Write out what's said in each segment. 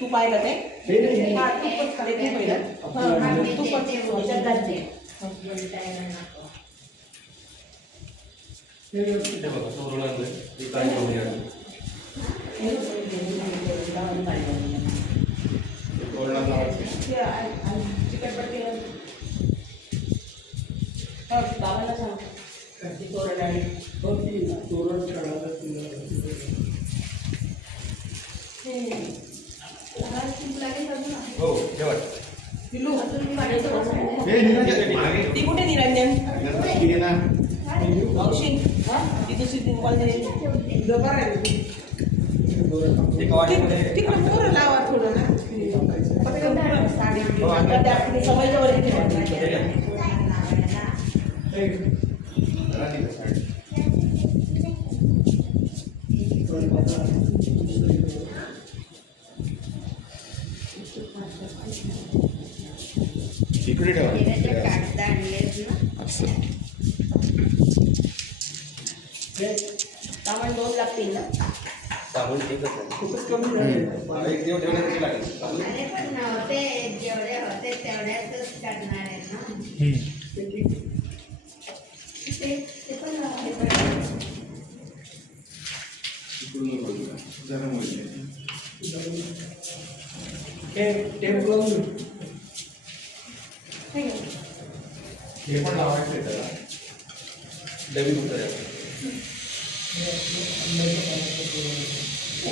तू पाहिलं ते बाबाला सांग तोरण आणि तोरण ती कुठे निरंजन ती दुसरी तिकडे मोर लावा थोडं ना सवयच्या वरती इकडे ठेवा सामान 2 लागतील ना साबण एकच खूपच कमी झाले एक देव ठेवण्यासाठी लागेल पण नव्हते जेवढे होते तेवढ्यातच करणार आहे ना ते पण हे पण लावायचं त्याला डबी उत्तर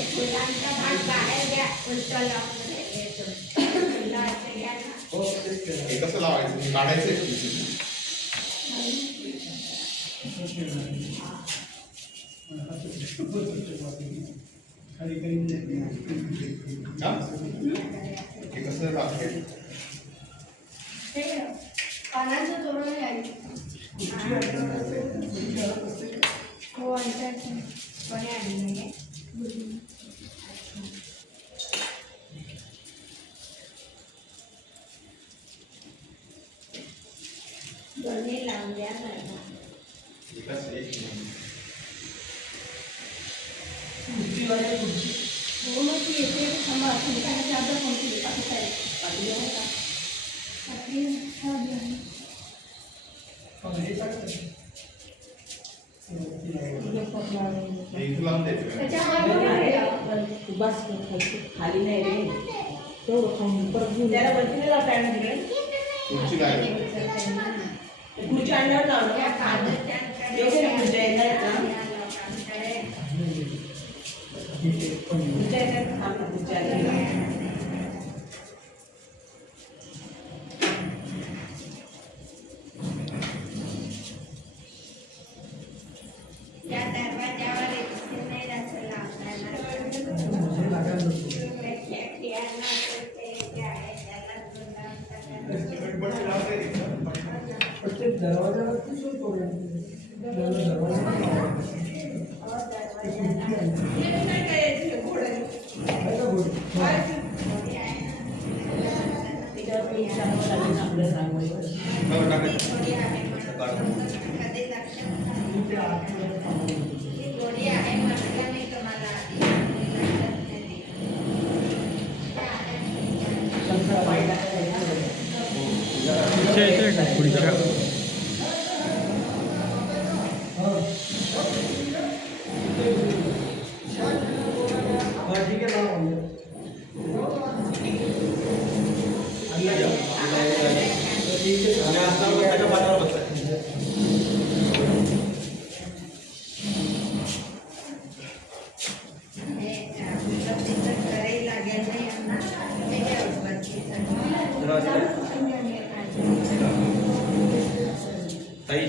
फुलांचा भाग बाहेर घ्या उलटा लावून हे कसं लावायचं काढायचं हे कसं लागेल पानाचं तोरण आहे हो कोणी आणलं नाही दोन्ही लावल्या हो मग ती येते थांबा संध्याकाळची आता कोणती पाठी आहे का बस खाली नाही रे तो त्याला वरती नाही लावता येणार तिकडे खुर्ची आणल्यावर लावलं खुर्च्या या दरवाजावर नाही जायचं गोडी आहे म्हटलं नाही तुम्हाला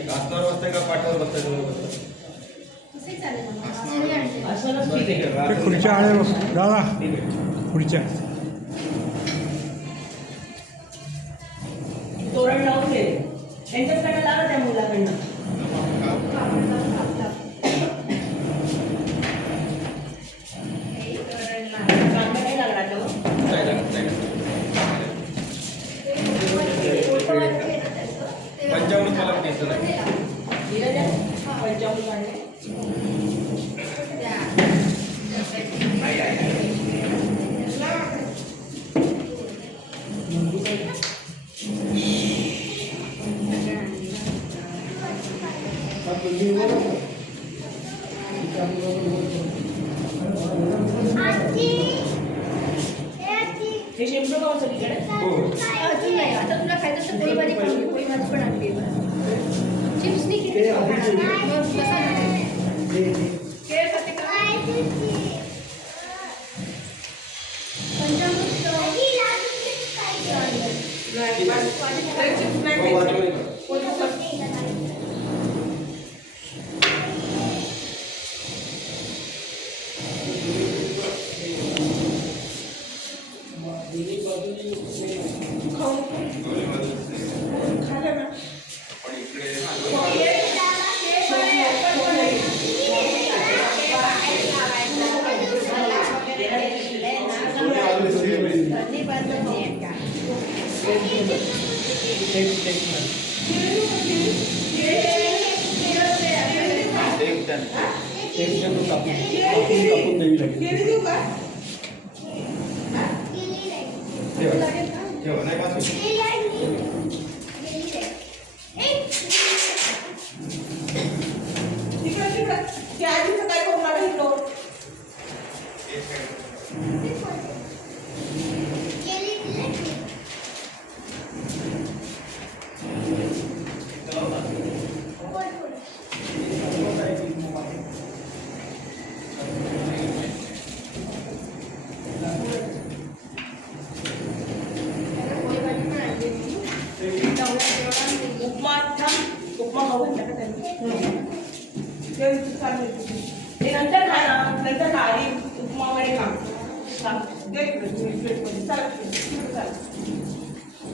आसनावर बसताय का पाठावर बसताय खुर्च्या आळे दादा खुर्च्या तोरण लावून दे त्यांच्याकडे लावा त्या मुलाकडनं कांदा नाही लागला पंचावन्न मला टेस्ट नाही पंचावन्न हे शेंबडं का सगळीकडे अजून नाही आता तुला खायचं तर पोळी भाजी खाऊन घे. पोळी भाजी पण आणली चिप्स नाही केली मग कसा केळ खाते का पंचामृत खाल्लं ना पण इकडे कापून द्यावी लागेल. केळी देऊ का जेव्हा नाही पाच तिकडं तिकडं ते आधीचं काय करून आलं इकडं उपमा छान उपमा खाऊ घातला का त्यांनी ते चालू आहे. ते नंतर खा ना नंतर खा आधी उपमा वगैरे खा दे इकडे तुम्ही प्लेटमध्ये चला तिकडे चला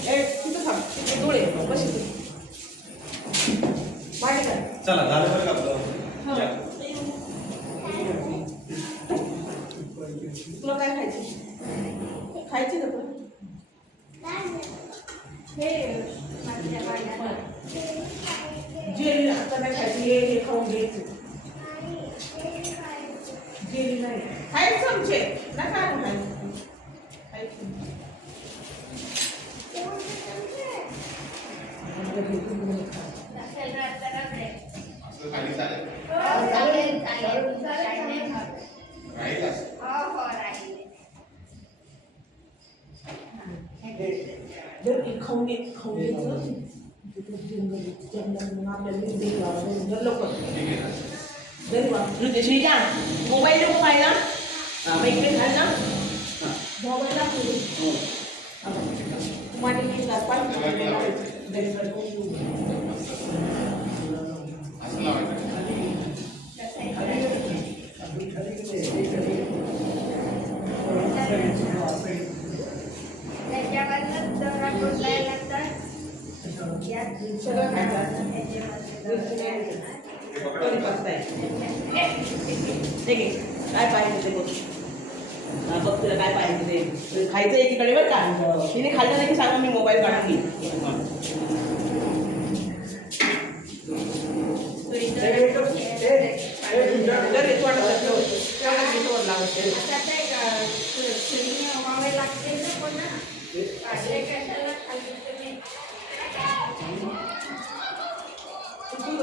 हे तिथं थांब तिथे डोळे बस इथे माहिती काय चला झालं बरं का आपलं? हा. या. तुला काय खायचं खायची का तुला जेली आता नाही खायची हे खाऊन घ्यायचं जेली नाही खायचं आमचे ना काय खायचं खायचं असं खाली चालेल राहील असं जर खाऊन घ्यायचं मोबाईल नको पाहिला मग इकडे खाय ना मोबाईल असं लावायचं सगळं खायचं काय पाहिजे ते बघ बघ तुला काय पाहिजे ते खायचं एकीकडे बरं का तिने खाल्लं नाही की सांगा मी मोबाईल काढून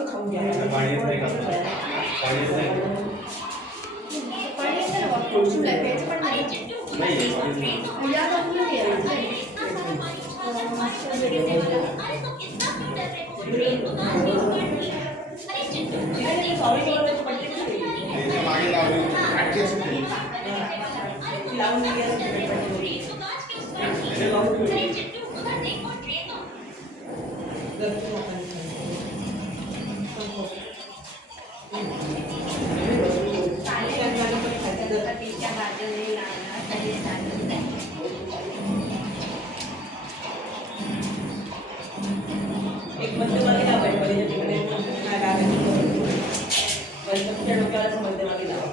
खाऊन घ्या पाणी येत नाही का? पाणी येत नाही. नाही त्याच्या मागे लावली काठी असं खाली लावून एक मध्यमागे लावायचं पहिले तिकडे डोक्याला मध्यमागे लावा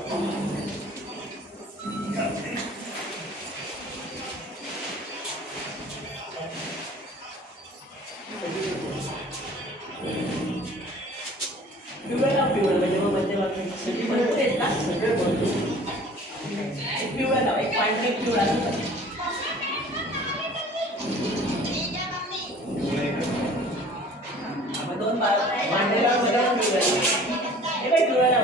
पांढरे पिवळा आपण दोन मांडलेला बदल हे काय पिवळा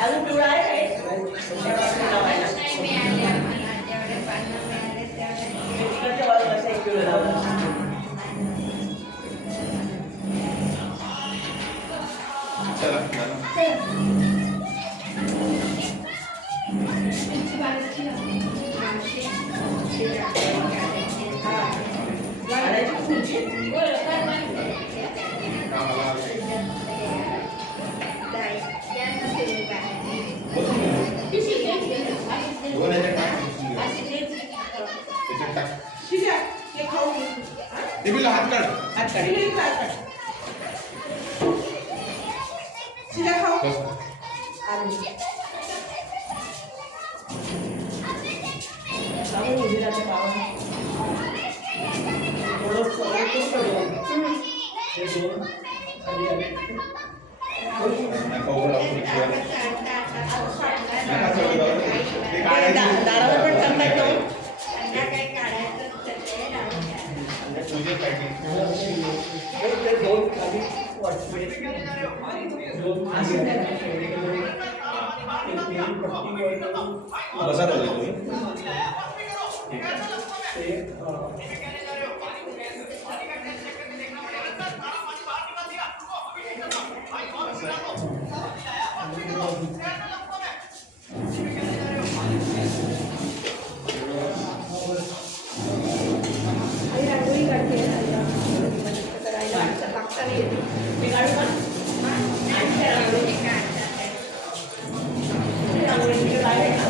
अजून पिवळा आहे इकडच्या बाजूला असं एक पिवळं लावलं. हात काढ शिरा खाऊ दारावर पण करता येतो. बसा तुम्ही रांगोळी काढते करायला लागता नाही येते. मी काढू का? रांगोळी तिकडे आहे का?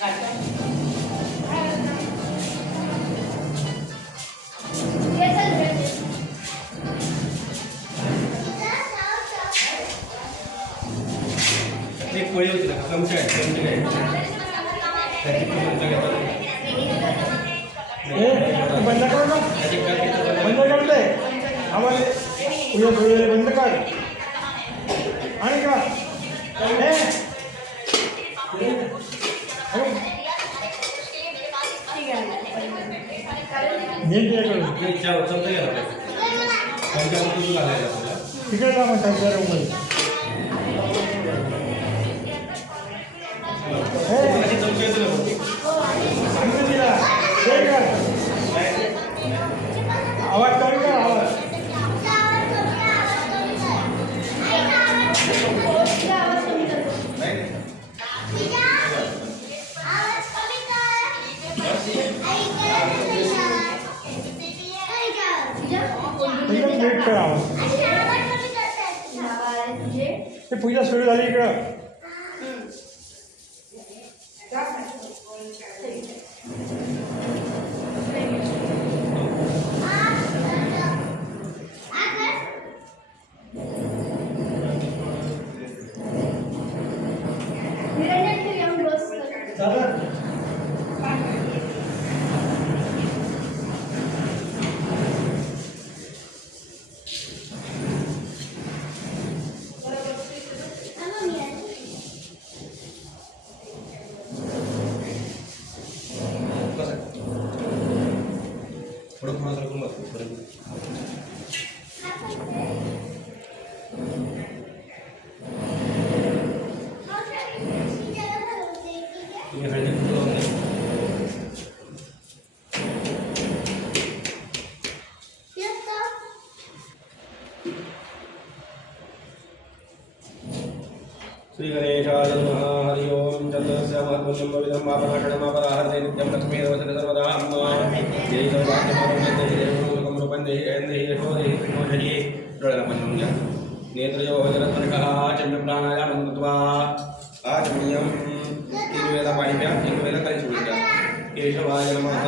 काढता? एक पोळी होती ना चमचा आहे चमचे काय त्याची चमचा घेतात बंद कर ना बंद करते आम्हाला उद्या थोडी बंद कर आणि का नीट चमचा घ्या चमचा तू घालायला तुला तिकडे जा म्हणतात त्या रूममध्ये चमचा येतो आवाज कमी कर आवाज एकदम नीट कर आवाज ते पूजा सुरू झाली इकडं श्री गणेशाय नमः। हरि ओम चन्द्रस्य महत्वं पवित्रं मापनाशनमापदाहरते नित्यं लक्ष्मी रवसते सर्वदा जय सर्वात्मानं देवं रूपं देहि यशो देहि विष्णोहि डोळ्याला घ्या। नेत्रयोः जलत्वनिकः चन्द्रप्राणायामं कृत्वा आचमनीयं। 3 वेळा पाणी प्या, 3 वेळा खाली सोडून द्या। केशवाय नमः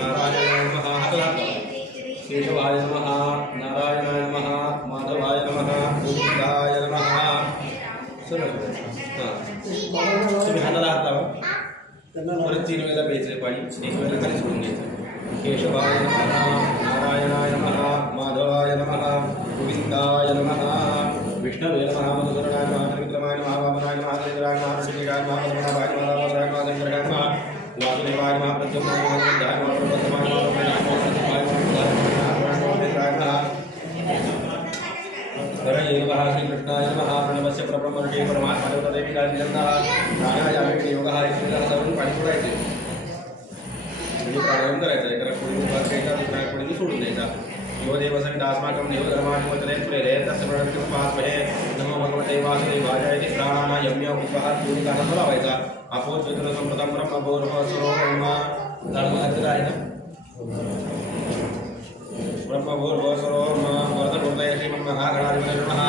नारायणाय नमः हात लावा। केशवाय नमः नारायणाय नमः माधवाय नमः गोविंदाय नमः सरळ हां तुम्ही हाताला हात लावा। परत 3 वेळा प्यायचं पाणी, 1 वेळा खाली सोडून घ्यायचं। केशवाय नमः नारायणाय नमः माधवाय नमः गोविंदाय नमः विष्णवे नमः मधुसूदनाय नमः त्रिविक्रमाय नमः वामनाय नमः त्रिजटाय नमः ऋषिकेशाय नमः पद्मनाभाय नमः दामोदराय नमः शंकराय नमः वासुदेवाय नमः प्रद्युम्नाय नमः सिद्धाय नमः प्रभुतमाय नमः प्रभुनाय नमः सत्यवाय नमः हरये नमः श्रीकृष्णाय नमः प्रणवस्य परब्रह्मर्षे परमात्मने तदेवी कालनिरन्तः प्राणायामे योगः इत्यादी सर्व पाणी सोडायचे। म्हणजे प्राणायाम करायचा एका कोणी उभा करायचा दुसऱ्या कोणी सोडून द्यायचा। देवदेव सविता अस्माकं देवधर्माधिपतये प्रेरयेत् तस्य प्रणतिमुपास्महे नमो भगवते वासुदेवाय इति प्राणायाम्य उपहार पूर्णकानं लावायचा। आपो चैत्र संप्रदाम ब्रह्मभूर्भुवस्वरोम लाडू आहे ना ब्रह्मभूर्भुवस्वरोम वरदपूर्णय श्रीमन्महागणाधिपतये नमः।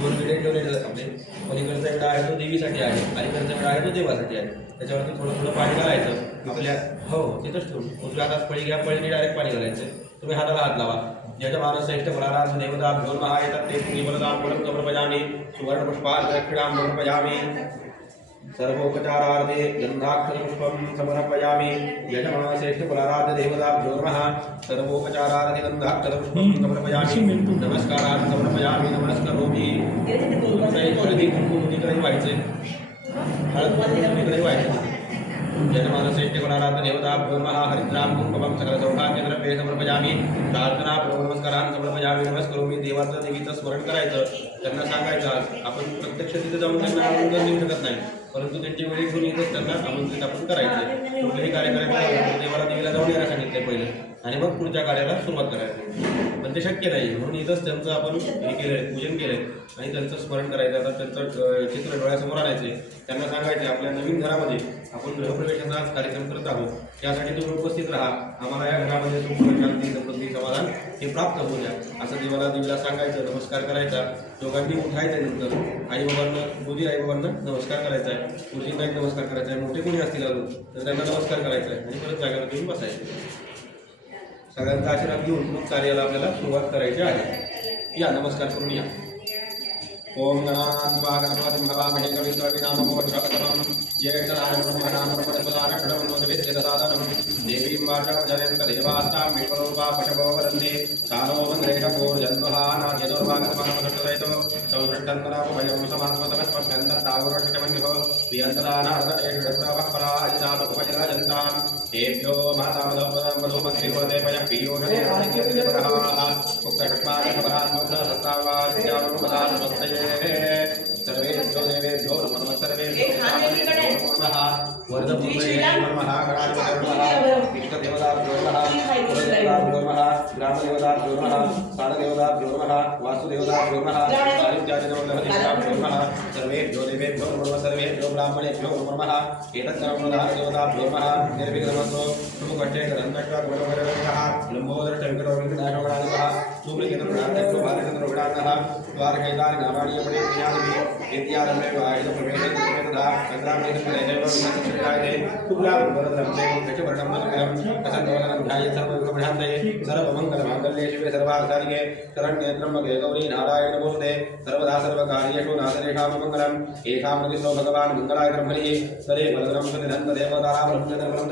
दोन विडे ठेवलेले आपले पलीकडचा विडा आहे तो देवीसाठी आहे, अलीकडचा विडा आहे तो देवासाठी आहे। त्याच्यावरती थोडं थोडं पाणी घालायचं आपल्या हो तिथंच ठेवून उजव्या हातात पळी घ्या, पळीने डायरेक्ट पाणी घालायचं। तुम्ही हाताला हात लावा। यजमानश्रेष्ठ फलाराज देवताभ्यो नमः एतत्ते श्रीवरदां पुरं समर्पयामि सुवर्णपुष्पान् दक्षिणां समर्पयामि सर्वोपचारार्थे गन्धाक्षरपुष्पं समर्पयामि यजमानश्रेष्ठ फलाराज देवताभ्यो नमः सर्वोपचारार्थे गन्धाक्षरपुष्पं समर्पयामि नमस्कारान् समर्पयामि नमस्करोमि। हळदी कुंकू मुलीकडे व्हायचे, हळद कुंकू मुलीकडे व्हायचे। यजमानश्रेष्ठ फलाराज देवताभ्यो नमः हरिद्रां कुंकुमं सकलसौभाग्यद्रव्ये समर्पयामि प्रार्थनापूर्वक नमस्कारान् समर्पयामि नमस्करोमि। देवाचं देवीचं स्मरण करायचं, त्यांना सांगायचं। आपण प्रत्यक्ष तिथे जाऊन त्यांना आमंत्रण देऊ शकत नाही, परंतु त्यांची वेळी घेऊन येतच त्यांना आमंत्रित आपण करायचं। कुठलेही कार्य करायचं देवाला देवीला जाऊन यायला सांगितलं पहिलं आणि मग पुढच्या कार्याला सुरुवात करायची, पण ते शक्य नाही म्हणून इथंच त्यांचं आपण हे केलं, पूजन केलं आणि त्यांचं स्मरण करायचं। आता त्यांचं चित्र डोळ्यासमोर आणायचे, त्यांना सांगायचे आपल्या नवीन घरामध्ये आपण गृहप्रवेशाचा कार्यक्रम करत आहोत, त्यासाठी तुम्ही उपस्थित राहा, आम्हाला या घरामध्ये सुख शांती समृद्धी समाधान हे प्राप्त होऊ द्या असं देवीला सांगायचं। नमस्कार करायचा, दोघांनी उठायचं, नंतर आईबाबांना मोदी आईबाबांना नमस्कार करायचा आहे, गुरुजींना एक नमस्कार करायचा आहे, मोठे कोणी असतील अजून तर त्यांना नमस्कार करायचा आहे आणि परत जागेवर घेऊन बसायचं। सगळ्यांचा आशीर्वाद घेऊन मग कार्याला आपल्याला सुरुवात करायची आहे। या नमस्कार करून या। ओम गणानां गणपतिं भवामहे कवित्वविनामोक्षकतमं ज्येष्ठराजं ब्रह्मणां ब्रह्मणस्पदानं षडमन्वसविद्यसादनं देवीं वाचं जयन्तदेवास्तां विश्वरूपा पशवो वदन्ति सानो वन्द्रेषपूर्जन्महा नाद्यदुर्वागतमानमनुष्ठदयितो संसृष्टन्तरापभयं समात्मतमस्पभ्यन्ततावरक्षमन्युः प्रियन्तदानार्दनेषुडत्रावःपराजितासुपजराजन्तां तेभ्यो मातामधोपदमधोमत्रिवदे पयः पीयोषदेवनित्यप्रभाः उक्तषट्मादपरान्मुक्तसत्तावादित्यावरुपदानमस्तये सर्वेभ्यो देवेभ्यो नमः सर्वेभ्यो नमः वरदपूर्णये नमः गणाधिपतये नमः इष्टदेवताभ्यो नमः कुलदेवताभ्यो नमः ग्रामदेवताभ्यो नमः स्थानदेवताभ्यो नमः वासुदेवताभ्यो नमः साहित्यादिदेवताभ्यो नमः सर्वेभ्यो देवेभ्यो नमः सर्वेभ्यो ब्राह्मणेभ्यो नमः एतत्कर्मदानदेवताभ्यो नमः निर्विघ्नमस्तु सुमुखट्टे गन्धष्टागमनगरः लम्बोदरष्टविकटविघ्नाशोगणाधिपः सुप्रीकेतनगणाध्यक्षो भारतेन्द्रगणानः द्वारकैतानि नामानि यमने प्रियादिभिः विद्यारम्भे वायुप्रवेशेतदा संग्रामेशुलैजैवविनश्चिकायते कुलावरदरम्भे दक्षवर्णं नरकरं कसन्नवदनं ध्याये सर्वविघ्नोपशान्तये सर्वमङ्गलमाङ्गल्ये शिवे सर्वार्थसाधिके शरण्ये गौरी नारायण नमोऽस्तुते सर्वदा सर्वकार्येषु नासरेषां मङ्गलम् एकां प्रतिष्ठो भगवान् मङ्गलाय ब्रह्मणि तदेव बलधरं सन्निधं देवतारामलं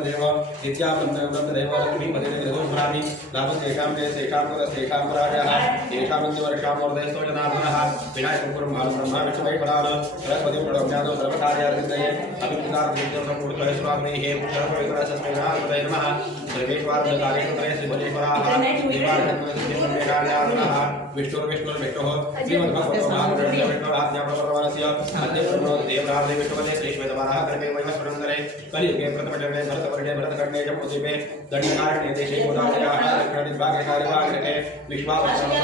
तदेव नित्याब्रह्मं तदेव लक्ष्मीपदे स्मरामि लाभस्तेषां तेषां पदस्तेषां पराजयः तेषामन्त्यवर्षामोर्धयस्तो जनार्दनः विनायकं कुरं बालब्रह्मा विष्णुवैपदान सरस्वतीं प्रणम्यादो सर्वकार्यार्थसिद्धये अभिप्रार्थसिद्धिं सम्पूर्णैश्वराग्नेः सर्वविघ्नस्मै नमः सर्वेश्वरार्थकार्येषु श्रीभजेश्वराः देवालयं विष्णुर्विष्णुर्विष्णुः श्रीमद्भगवतो महापुरुषस्य विष्णुराज्ञाप्रवर्तमानस्य अद्य ब्रह्मदेवराजे विष्णुपदे श्रीश्वेतवाराः कल्पे वैवस्वरन्तरे कलियुगे प्रथमचरणे भरतवर्णे भरतखण्डे जम्बूद्वीपे दण्डकारण्ये देशे गोदावर्याः दक्षिणदिग्भागे कार्यभागे विश्वावसरस्य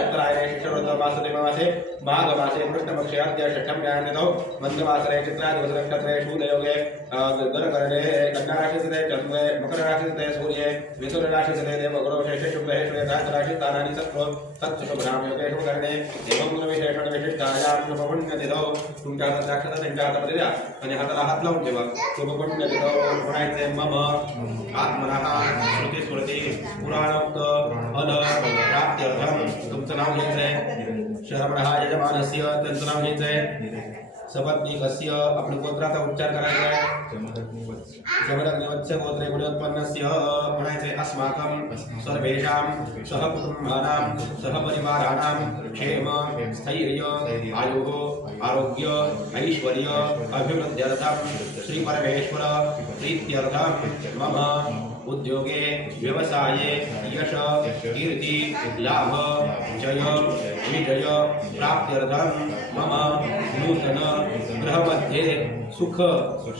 उत्तरायणे शिष्यवृद्धवासुदेवमासे माघमासे कृष्णपक्षे अद्य षष्ठं न्यायनिधौ मध्यवासरे चित्रादिवसनक्षत्रे शूलयोगे गरकरणे कन्याराशिस्थिते चन्द्रे मकरराशिस्थिते सूर्ये मिथुनराशिस्थिते देवगुरौ शेषे शुक्ले श्वेताराशिस्थानानि सत्त्व तत्सुभ्रामयोगे शुभकरणे एवं गुणविशेषणविशिष्टायां शुभपुण्यतिथौ तुमच्या हातात त्यांच्या हातामध्ये द्या आणि हाताला हात लावून ठेवा शुभपुण्यतिथौ म्हणायचे मम आत्मनः श्रुती पुराणोक्त अल प्राप्त्यर्थं तुमचं नाव घ्यायचंय शरमणः यजमानस्य त्यांचं नाव घ्यायचंय सपत्नीकस्य आपल्या गोत्राचा उच्चार करायचा आहे जमदग्निवत्स्य गोत्रे गुणोत्पन्नस्य म्हणायचे अस्माकं सर्वेषां सहकुटुंबानां सहपरिवाराणां क्षेम स्थैर्य आयुः आरोग्य ऐश्वर्य अभिवृद्ध्यर्थं श्रीपरमेश्वर प्रीत्यर्थं मम उद्योगे व्यवसाये यश कीर्ति लाभ जय विजय प्राप्त्यर्थं मम नूतन गृहमध्ये सुख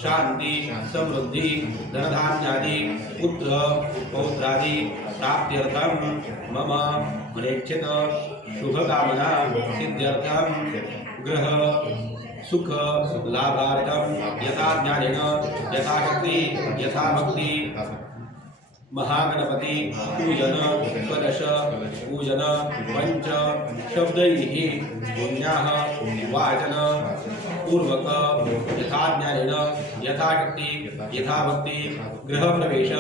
शांति समृद्धि धनधान्यादि पुत्र पौत्रादि प्राप्त्यर्थं मम मनेच्छित शुभकामना सिद्ध्यर्थं गृह सुख लाभार्थं यथा ज्ञानेन यथा शक्ति यथा भक्ति महागणपति पूजन षोडश पूजन पंच शब्दैः पुण्याः वाचन पूर्वक यथा ज्ञानेन यथा शक्ति यथा भक्ति गृहप्रवेश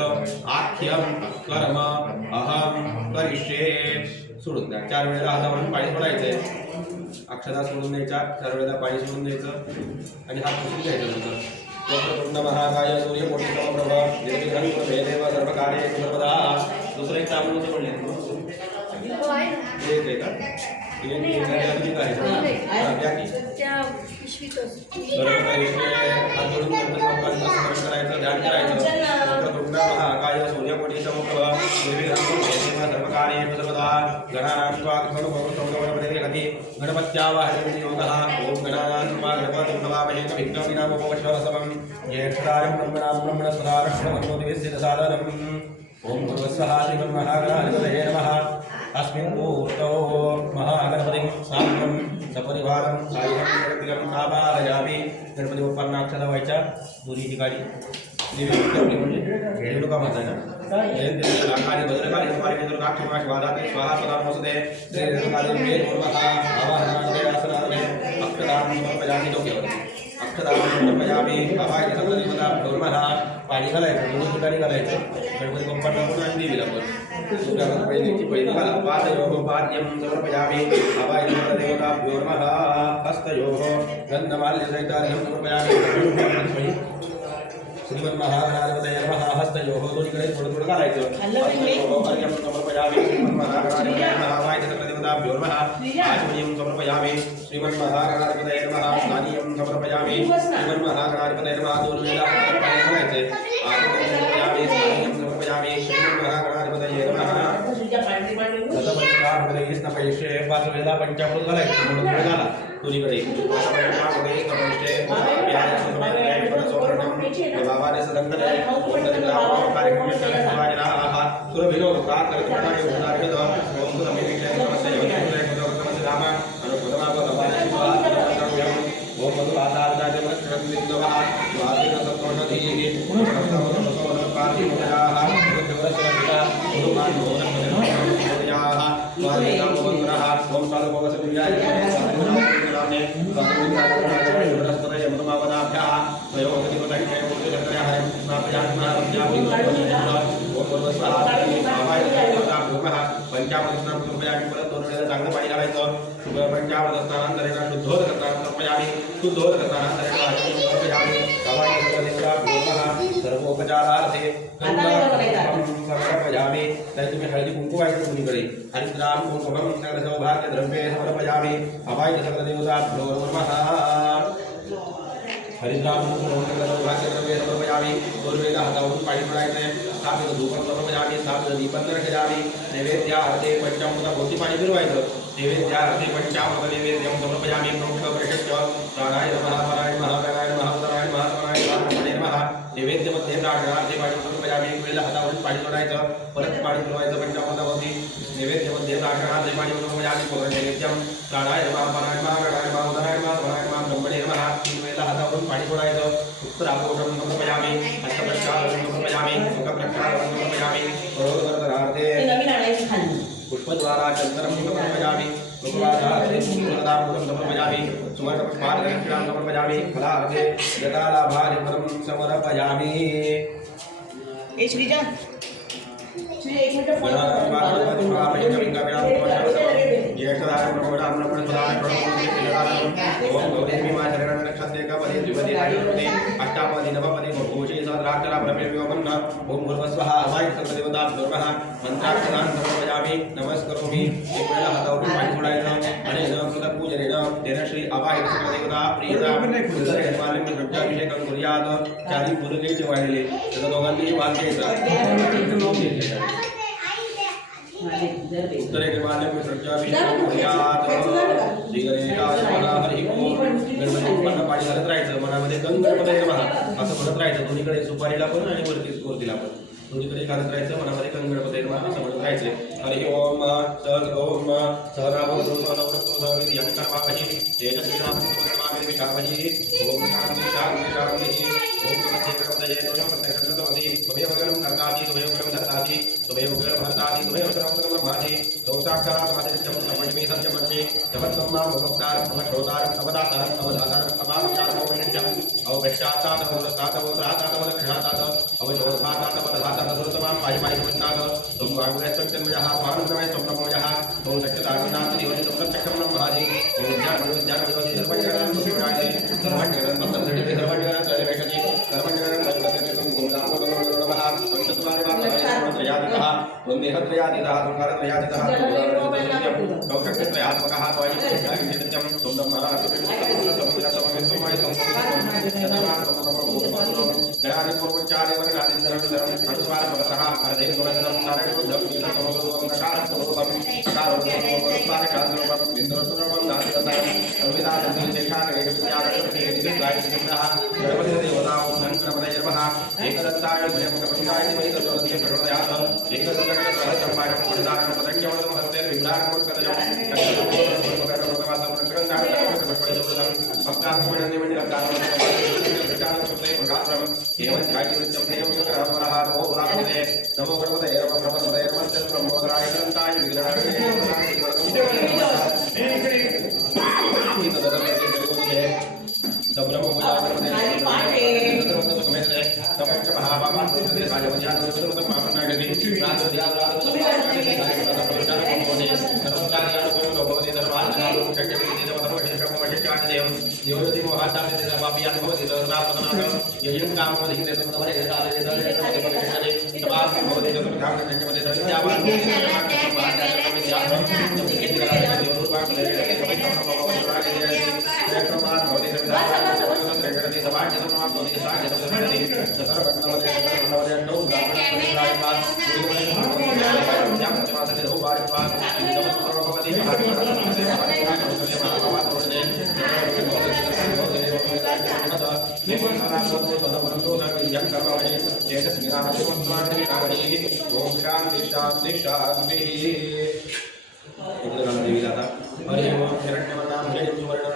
आख्यम कर्म अहम करिष्ये सोडून द्या 4 वेळेला हातावरून पाणी सोडायचंय अक्षता सोडून द्यायच्या 4 वेळेला पाणी सोडून द्यायचं आणि हात पुसून द्यायचा नंतर वक्रतुंड महाकाय सूर्यकोटि समप्रभ निर्विघ्नं कुरु मे देव सर्वकार्येषु सर्वदा दुसरं एक काम नव्हतं म्हणले हो आहे ना. एक आहे का त्या पिशवीत असतो. हात जोडून करायचं ध्यान करायचं वक्रतुंड महाकाय सूर्यकोटि समप्रभ निर्विघ्नं कुरु मे देव सर्वकार्येषु सर्वदा गणानां त्वा कृष्णोपवनपदे गति गणपत्यावाहयति योगः ओम गणानां त्वा गणपतिं भवामहे कविं कवीनामुपवश्वरसमं ज्येष्ठारं ब्रह्मणां ओम भगवत्सः श्रीमन्महागणाधिपतये नमः अस्मिन् मुहूर्तौ महागणपतिं साधनं सपरिवारं सायुधं शक्तिकरं आवाहयामि गणपती बाप्पांना अक्षता व्हायच्या दोन्ही ठिकाणी देवी म्हणजे रेणुका माता आहे ना जयंती भद्रकाली सुमारी दुर्गाक्षमा शिवादाते स्वाहा सदा नमस्ते श्री रेणुकादेवी मे नमः आवाहनार्थे आसनार्थे अक्षतां समर्पयामि डोक्यावर अक्षतां समर्पयामि आवाह्य सकलदेवताभ्यो नमः पाणी घालायचं दोन्ही ठिकाणी घालायचं गणपती बाप्पांना पण आणि देवीला पण सूर्याला पहिलीची पहिली घाला पादयोगपाद्यं समर्पयामि आवाह्य सकलदेवताभ्यो नमः हस्तयोः गन्धमाल्यसहितार्घ्यं समर्पयामि श्रीमन्महागणाधिपतये नमः हस्तयोः दोन्हीकडे थोडं थोडं घालायचं अर्घ्यं समर्पयामि श्रीमन्महागणाधिपतये नमः आवाह्य सकलदेवताभ्यो नमः आचमनीयं समर्पयामि श्रीमन्महागणाधिपतये नमः स्नानीयं समर्पयामि श्रीमन्महागणाधिपतये नमः दोन वेळा पाणी घालायचे आचमनीयं समर्पयामि स्नानीयं समर्पयामि श्रीमन्महागणाधिपतये नमः तदपरिष्कार स्नपयिष्ये 5 वेळा पंचामृत घालायचं म्हणून घाला दोन्हीकडे बाबाने सदंगले कार्यक्रम सुरभिनो प्रार्थना करणारे उदाहरण ओम सुरभिने नमस्ते नमस्ते राम अनुपदमा भगवान शिवा ओम मधु आधारदाय वक्रमिन्दवः स्वादिन सत्वनधीहि पुनः पार्थिव मुदाः बुद्धवरसविदा गुरुमान मोदनयाः स्वादिना मोदनः ओम साधुभवसवियाय नामे स्वादिनाय वरस्तय मधुमावदाभ्याः स्वयोगतिवतैः मूर्तिधर्मया हरिं स्नापयात्मनाभ्याः ओम सर्वस्वाहाय आवाय देवताभ्योमः पंचामृतस्नानं समर्पयामि परत 2 वेळा चांगलं पाणी घालायचं शुभ पंचामृत स्नानानंतरेण शुद्धोदक स्नानं समर्पयामि शुद्धोदक स्नानानंतरेण समर्पयामि आवाय देवताभ्योमः सर्वोपचारार्थे समर्पयामि त्यात तुम्ही हळदी कुंकू वाहिलं दोन्हीकडे हरिद्राम कुंकुमं सकल सौभाग्य द्रव्ये समर्पयामि आवाय सकल देवताभ्यो नमः हरिद्राम कुंकुमं सकल सौभाग्य द्रव्ये समर्पयामि 2 वेळा हातावरून पाणी पडायचे स्थापित धूपं समर्पयामि स्थापित दीपं दर्शयामि नैवेद्यार्थे पंचामृत भोवती पाणी फिरवायचं नैवेद्यार्थे पंचामृत नैवेद्यं समर्पयामि प्रोक्षप्रशिष्ट प्राणाय नमः पराय नमः प्राणाय नमः उदराय नमः समाय नमः नैवेद्यमध्ये प्राणार्थे पाणी समर्पयामि पहिला हातावरून पाणी सोडायचं परत पाणी फिरवायचं पंचामृतावरती नैवेद्यमध्ये प्राणार्थे पाणी समर्पयामि पूर्ण नैवेद्यं प्राणाय नमः पराय नमः प्राणाय नमः उदराय नमः समाय नमः ब्रह्मणे नमः पहिला हातावरून पाणी सोडायचं उत्तरापोषण समर्पयामि हस्तप्रक्षालनं समर्पयामि मुखप्रक्षालनं समर्पयामि परोदरार्थे नवीन आणायची खाली पुष्पद्वारा चंदनं समर्पयामि मुखवासार्थे सुवर्णदापूरं समर्पयामि सुवर्णपुष्पार्घ्यं समर्पयामि फलार्थे जटालाभानिपदं समर्पयामि ए श्रीजा श्री एक मिनिट फोन अष्टापदी नवपदी भूषे सहस्राक्षरा ब्रह्मव्योमन्न ओम भूर्भुवस्वः अवाय सर्वदेवताभ्यो नमः मंत्राक्षरान् समर्पयामि नमस्करोमि एकवेळा हातावर पाणी सोडायचं आणि कृतपूजनेन तेन श्री अवाय सर्वदेवता प्रियता निर्माल्य द्रव्याभिषेकं कुर्यात् चारी फुलकेचे वाढलेले त्या दोघांनी वाचायचं उत्तरे निर्माल्य द्रव्याभिषेकं कुर्यात् श्री गणेशाय नमः हरि ओम गणपती उत्पन्न पाणी घालत राहायचं मनामध्ये गणपतये नमः असं म्हणत राहायचं दोन्हीकडे सुपारीला पण आणि वरती कोरतीला पण दोन्हीकडे घालत राहायचं मनामध्ये गणपतये नमः असं म्हणत राहायचं हरि ओम ओम सहरावतु सहनवृत्तु यंकर्मावहि तेजस्विनामस्माभिः विकामहि ओम शांति शांति शांति ओम नमस्ते नमः प्रत्यक्षतमति त्वमेव गणं कर्तासि त्वमेव गणं धर्तासि त्वमेव गणं भर्तासि त्वमेव गणं ब्रह्मासि तोषाक्षरात् मातिरित्यं समण्ये सत्यमन्ये जपत्वं मां भोक्तारं मम श्रोतारं अवदातारं अवधातारं अवाचारं वैनित्यं अवपश्चात्तात् अवदस्तात् अवत्रातात् अवदक्षिणातात् अवशोधातात् अवधातात् अवसमां पायिपायि वन्दात् त्वं वाङ्मयस्वच्छन्मयः स्वानुप्रमय स्वप्नमयः त्वं शक्यतागुणात् दिवसितं प्रत्यक्षं ब्रह्मासि त्वं विद्यामयोधि सर्वज्ञानं त्वमेवासि सर्वज्ञानं तत्सर्वज्ञानं सर्वज्ञानं सर्वेषति सर्वज्ञानं तत्सर्वज्ञानं गुणात्मकं नमः त्वं वन्देहत्रयादितः संकारत्रयादितः कौशक्यत्रयात्मकः त्वयित्यं त्वं ब्रह्मः नमो भगवते ब्रह्मोदराय ब्रह्मोदराय ग्रंथाय ओम शांति शांति शांति हरि ओम हिरण्यवर्णां हिरण्यवर्णं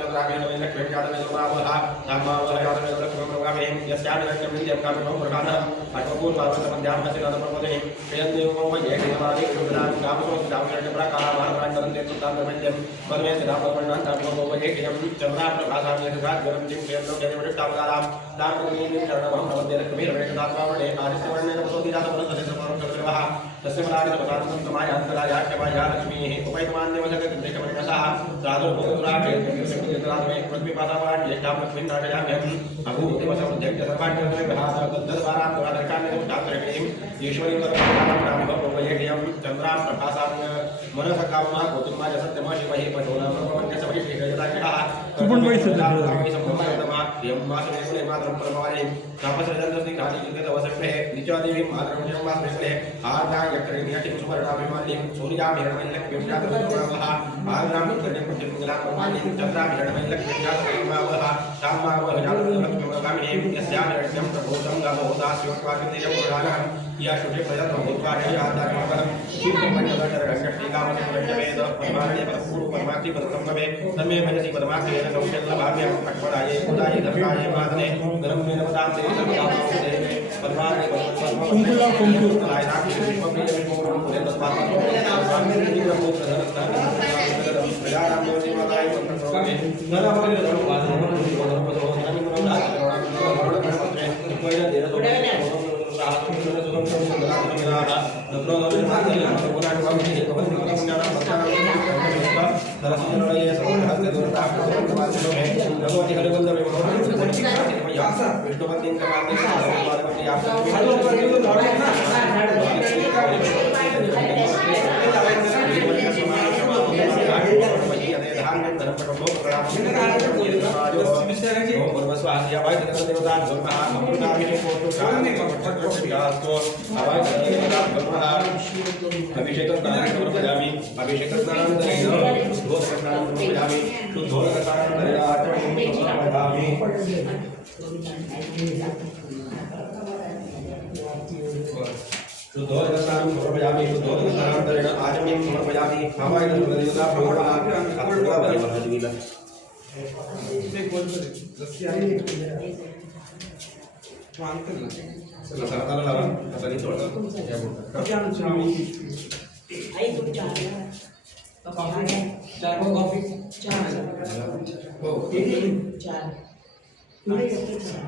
चंद्रामेन लक्ष्मीजातमेन रामः नामावलयातमेन लक्ष्मीप्रभावेन यस्यामिरण्यं नित्यं कामनो प्रधानः अठपूर्वावतमध्यां हसिनादपर्वते प्रियन्देवो वैजेहिमादि गुरुदां कामो दामयण्यप्रकारामारान्तरन्ते सुतान्तमन्यं परमेश्वर रामवर्णां कामो वैजेहियं चन्द्राप्रभासामि यथाग्रं जिं प्रियन्नो जयवृष्टावतारां दामनीं शरणमहं नमस्ते लक्ष्मीर्वेषदात्मावणे आदित्यवर्णेन प्रसोदितातमनसदेशमरं तस्य मलादितपदार्थं समाय अन्तरायाख्यमाय लक्ष्मीः उपैतमान्यवसककृष्णमनसः प्रादुर्भूतुराटे यत्रात्मे पृथ्वीपासावान् ज्येष्ठां लक्ष्मीं नाटयाम्यहम् अभूतिवसमुद्यक्य सर्वाण्यग्रहादर्कान्यदुष्टात्तरवीं ईश्वरीं कर्मकामनामिभवोपयेयं चन्द्रां प्रभासाम्य मनसकामः कौतुमाय सत्यमः शिवहि पशूनां प्रपञ्चसमयि श्रीजयताख्यः यं मासमेकुले मातरं परमवाणी तापसरदन्दस्ति काली युगतवसम्भे निचादेवीं मातरं यं मासमेकुले आर्द्रायक्करिण्यटिं सुवर्णाभिमानीं सूर्याभिरणमल्लक्ष्मीं जातकर्मावः आर्द्रामिकर्णिं प्रतिमङ्गलापरमाणीं चन्द्राभिरणमल्लक्ष्मीं जातकर्मावः तामावः जातकर्मावगामिनीं यस्याभिरण्यं प्रबोधं गावोदास्योत्पादितेयं पुराणं या शुभे प्रयत्नं भूत्वा आध्यात्मपरं शीघ्रमण्डलचरणगट्टिकामसुरञ्जवेद परमाणि परपूर्व परमात्रि परब्रह्मवे तन्मे भजसि परमात्मेन सौख्यल्लभाव्य अक्पदाये उदाये धर्माये मादने गरम्मेन वदान्ते सर्वदामोदे परमाणि कुंकुला कुंकुल लायनाकि विश्वप्रिय विमोहनं पुरे तस्मात् प्रजानां देवति माताय मंत्रकरोमि नरमणि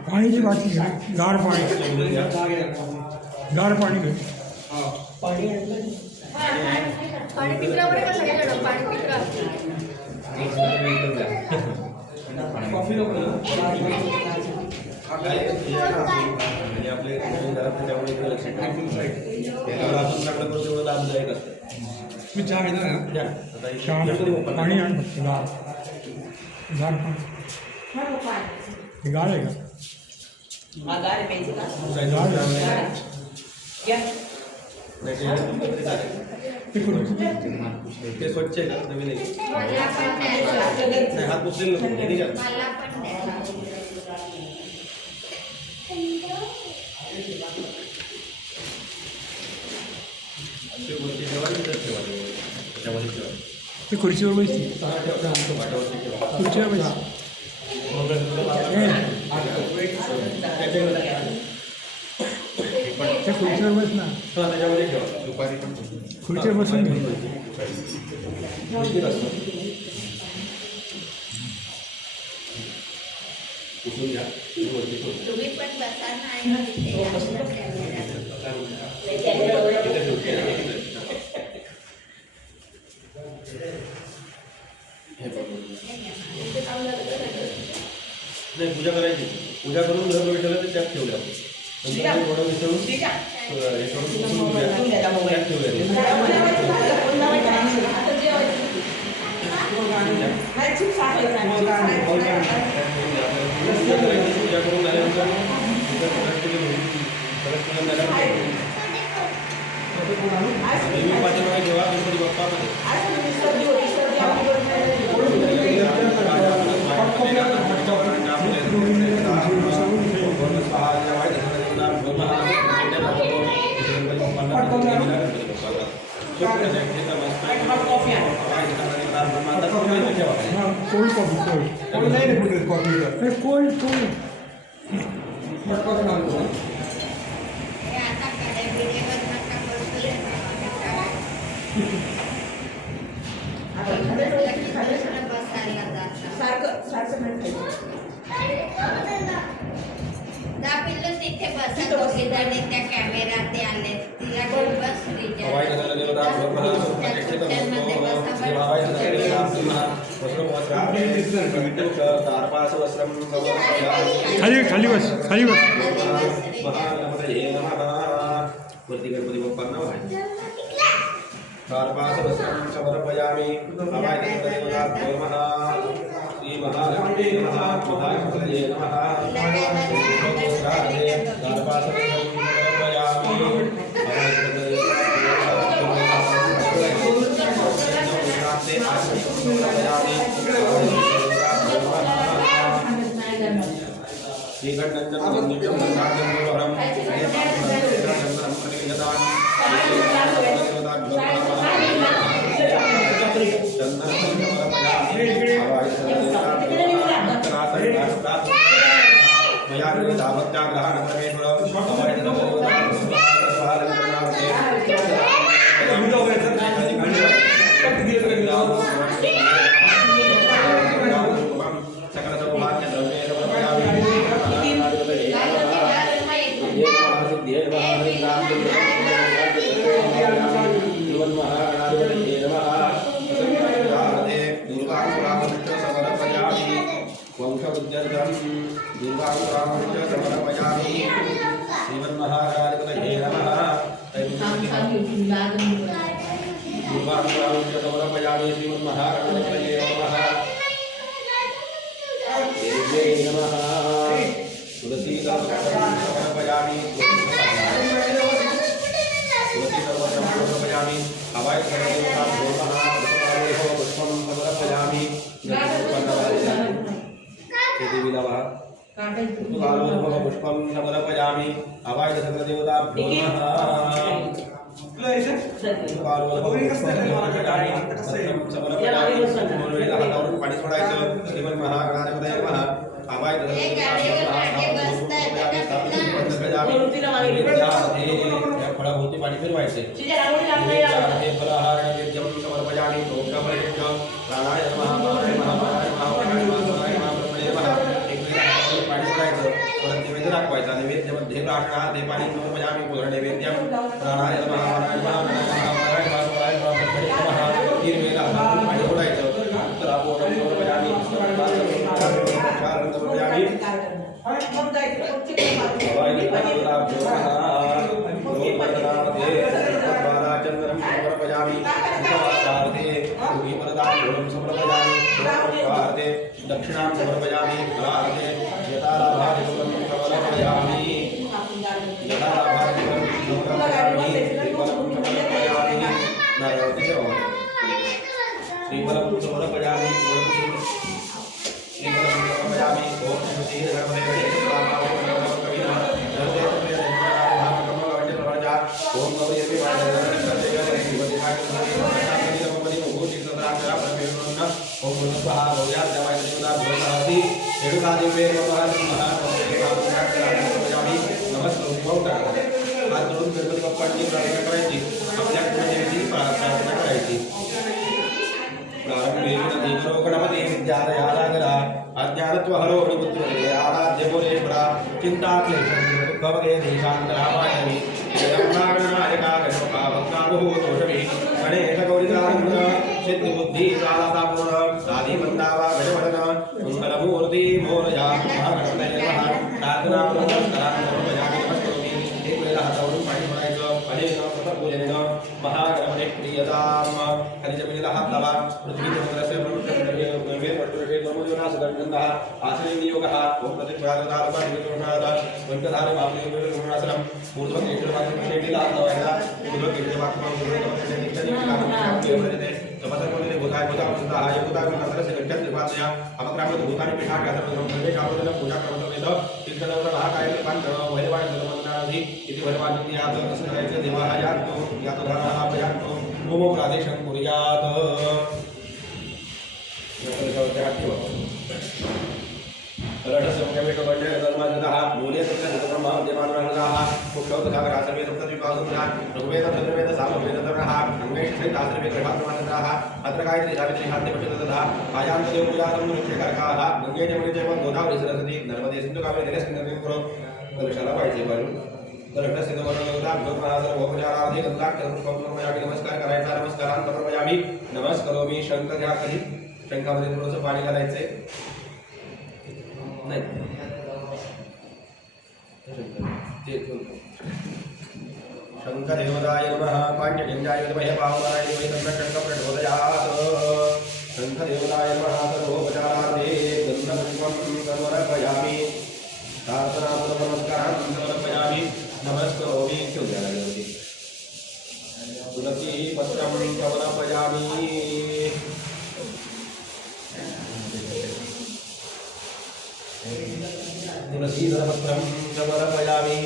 पानी की बात की गार पानी घे पाणी पितरा बरे का सगळ्यांना पाणी पितरा कॉफी नको आपले त्यामुळे लक्ष अजून चांगलं करून तेवढं लाभदायक असतं मी चहा घेणार ना चहा पाणी आण फक्त गार गार पाणी हे गार आहे का गार प्यायची का गार घ्या ते स्वच्छ आहे का नवीन आहे मला पण नाही हात पुसले मला पण ते खुर्चीवर बसती खुर्चीवर बसती त्या खुर्चीवर बस ना त्याच्यामध्ये ठेवा दुपारी पण खुर्चीवर बसून घे पुसून घ्या तुम्ही पण बसा ना नाही पूजा करायची पूजा करून घर भेटलं तर त्यात ठेवल्या थोडं मिसळून हे करून पुसून घ्या त्यात ठेवल्या पूजा करून झाल्यानंतर पाठीमागे ठेवा Ganpati Bappa cold coffee cold नाही कॉफी कोल्ड कोल्ड आता कडे व्हिडिओ नका बसायला जाता सारखं नाही पिल्लू तिथे बसा दोघे जण त्या कॅमेरात आले तिला घेऊन बस खाली खाली बस खाली बस वरती गणपती बाप्पा नाव आहे समर्पयामि श्री महालक्ष्मी नमः महालक्ष्मी नमः राधे दरबार पुष्पं समर्पयामि अवाय सर्वदेवताभ्यो पाणी सोडायचं श्रीमन महागणाधिपतये नमः अवाय फळाभोवती पाणी फिरवायचे फलाहार नैवेद्यं समर्पयामि प्राणाय नमः दाखवायचा नैवेद्यामध्ये प्रार्थना ते पाणी समर्पयामि पुनः नैवेद्यं प्राणाय नमः पाणी सोडायचं समर्पयामि दक्षिणां समर्पयामि श्रीफलं समर्पयामि अज्ञानत्वहरो निबुद्धे आराध्य भुवनेश्वरा चिंता क्लेशं दुःखभगे देशान्तरामायणि जगन्नारायणा गणोका भक्तानुः दोषमि गणेश गौरीकानंद सिद्धिबुद्धि सालासापूर्ण साधि वन्दावा गजवदन मंगलमूर्ति मोरया महागणपतये नमः प्रार्थना नमस्कारान् समर्पयामि नमस्करोमि एक वेळेला हातावरून पाणी सोडायचं अनेक पूजनेन महागणपते प्रियताम खाली जमिनीला हात लावा पृथ्वी चंद्रस्य आसने नियोगः ओम प्रतिष्ठादारपा नियोगनादा वंटधार मामले गुणासनम ऊर्ध्व केशवाक्यम शेटीला लावायला ऊर्ध्व केशवाक्यम गुणासनम तपसर्वने भूताय भूतावसंता आय भूतागुणासनस्य गच्छत् निर्वाचया अपक्रामत भूतानि पीठागासनं प्रवेश आवर्तन पूजा क्रमवेद तीर्थनवर महाकाय पांचन वैवाय धर्मनाधि इति भगवान् यात तस्य करायचे देवाः यात यात धर्मः अपयातो नमो प्रादेशं कुर्यात मूले ब्रह्मदेवानुराः मुख्योदधागरा सर्वे सप्तद्वीपासुराः ऋग्वेद चतुर्वेद सामवेद तरणः अन्वेषिताः सर्वे ग्रहात्मनः अत्र गायत्री सावित्री शान्तिपतितः आयान्तदेव पूजातं वृक्षकारकाः गंगे जमुने गोदावरी सरस्वती नर्मदे सिंधु कावेरी जलेस्मिन् कुरु दर्शनाला पाहिजे बरं नमस्कार करायचा नमस्कारांत समर्पयामि नमस्करोमि शंख घ्या कधी शंखामध्ये थोडंसं पाणी घालायचंय नाही शंखदेवताय नमः पाण्यजन्याय विद्महे पावनाय धीमहि तन्नः शंखप्रचोदयात् शंखदेवताय नमः सर्वोपचारार्थे पुष्पं समर्पयामि प्रार्थनापूर्वक नमस्कारान् समर्पयामि नमस्करोमि चौद्यालयवती तुलसी पत्रं समर्पयामि तुलसीपत्रं समर्पयामि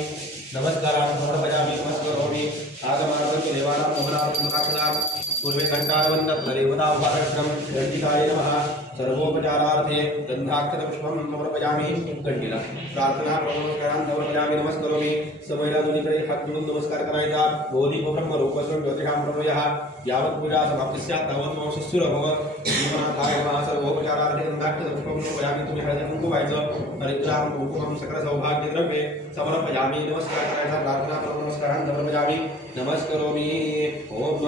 नमस्कारान् समर्पयामि नमस्करोमि आगमार्गं देवानां कमलां पूर्वे घण्टारवन्तत्र देवताउपासनं दण्डिकाय नमः सर्वोपचारार्थे गन्धाक्षतपुष्पं समर्पयामि घंटीला प्रार्थना नमस्कारान् समर्पयामि नमस्करोमि समयला दोन्हीकडे हात जोडून नमस्कार करायचा बोधी ब्रह्म रूपस्वरूप ज्योतिषां प्रभयः यावत् पूजा समाप्ती स्यात् तावत् मम शिष्युरभव जीवनाथाय नमः सर्वोपचारार्थे गन्धाक्षतपुष्पं समर्पयामि तुम्ही हळदी कुंकू व्हायचं परिग्रहं कुंकुमं सकल सौभाग्यद्रव्ये समर्पयामि नमस्कार करायचा प्रार्थना नमस्कारान् समर्पयामि नमस्करोमि ओम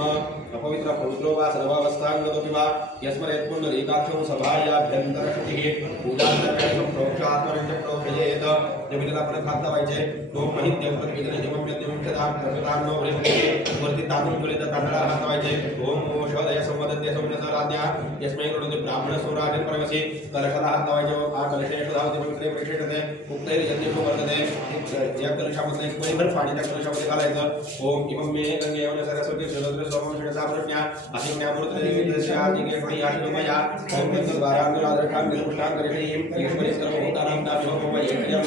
अपवित्र पवित्रो वा सर्वावस्थांगतोऽपि वा यस्मरेत् पुण्डरीकाक्षं सभायाभ्यन्तरशुचिः पूजान्तर्गतं प्रोक्षात्मनं प्रोक्षयेत जमिनीला परत हात लावायचे ओम महित्यं प्रतिविधने जमं यज्ञं क्षतां वरती तांदूळ ठेवले तर तांदळाला हात लावायचे ओम ओषधय संवदन्ते संवत्सराज्ञा यस्मै कृणोति ब्राह्मण सौराजन परमसि कलशाला हात लावायचे आ कलशेषु धावते पवित्रे प्रेषयते उक्तैर यज्ञेषु वर्तते या कलशामध्ये एक परिभर पाणी त्या कलशामध्ये घालायचं ओम इमं मे गंगे यमुने सरस्वती सरस्वती सोमं षडसाप्रज्ञा असिज्ञामूर्तदेवी आदिके मयि आशिमया ओम तद्वारांगरादृष्टां निरुष्टां करिषीं ईश्वरी सर्वभूतानां तामिहोपयेयं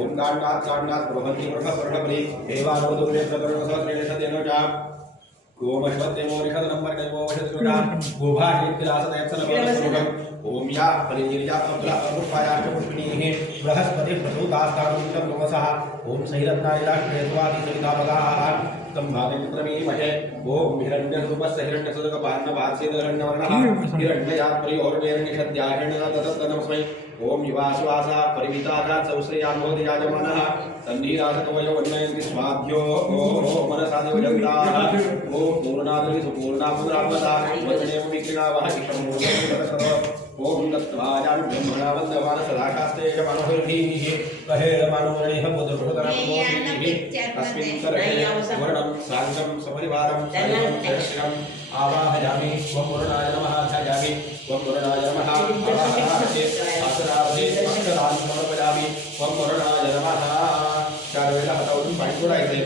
ओम गाण्डात् प्रभवन्ति प्रभवरि एवानवदुरे प्रकरणसहस्रेण च ओम अश्वत्थे मोरिषदनं वर्णयोषधुजा गोभाषित्तिलासदयत्सनवरसुगम् ओम या परिनिर्या अब्रुपायाश्च पुष्पिणीः बृहस्पतिः प्रसूतास्तानुष्टं नमसः ओम सहिरत्नायलाश्रेत्वादि सवितापगाः तं भागमित्रमीमहे ओम हिरण्यरूपस्य हिरण्यसुदकपान्नवासीदहिरण्यवर्णः हिरण्ययात् परियोर्णेरण्यषद्याहिण्यः ततस्तनमस्मै ओम युवाश्वासा परिमिताघात् सौश्रेयान्मोदि याजमानः तन्नीरासकवयो वन्नयन्ति स्वाध्यो ओम मनसादेव जगदाः ओम पूर्णादि सुपूर्णा पुनरावता वचनेव विक्रीणावः इषमूर्णः ओम तत्त्वायां ब्रह्मणा वन्दमान सदाकास्ते मनोभिर्भिः कहेरमानोरणिः बुद्धबृहतरमोभिः तस्मिन् करणे वर्णं साङ्गं सपरिवारं सर्वं आवाहयामि त्वं वरुणाय नमः ध्यायामि त्वं वरुणाय नमः आवाहयामि आसरार्थे अक्षरान् समर्पयामि त्वं वरुणाय नमः 4 वेळा हातावरून पाणी सोडायचे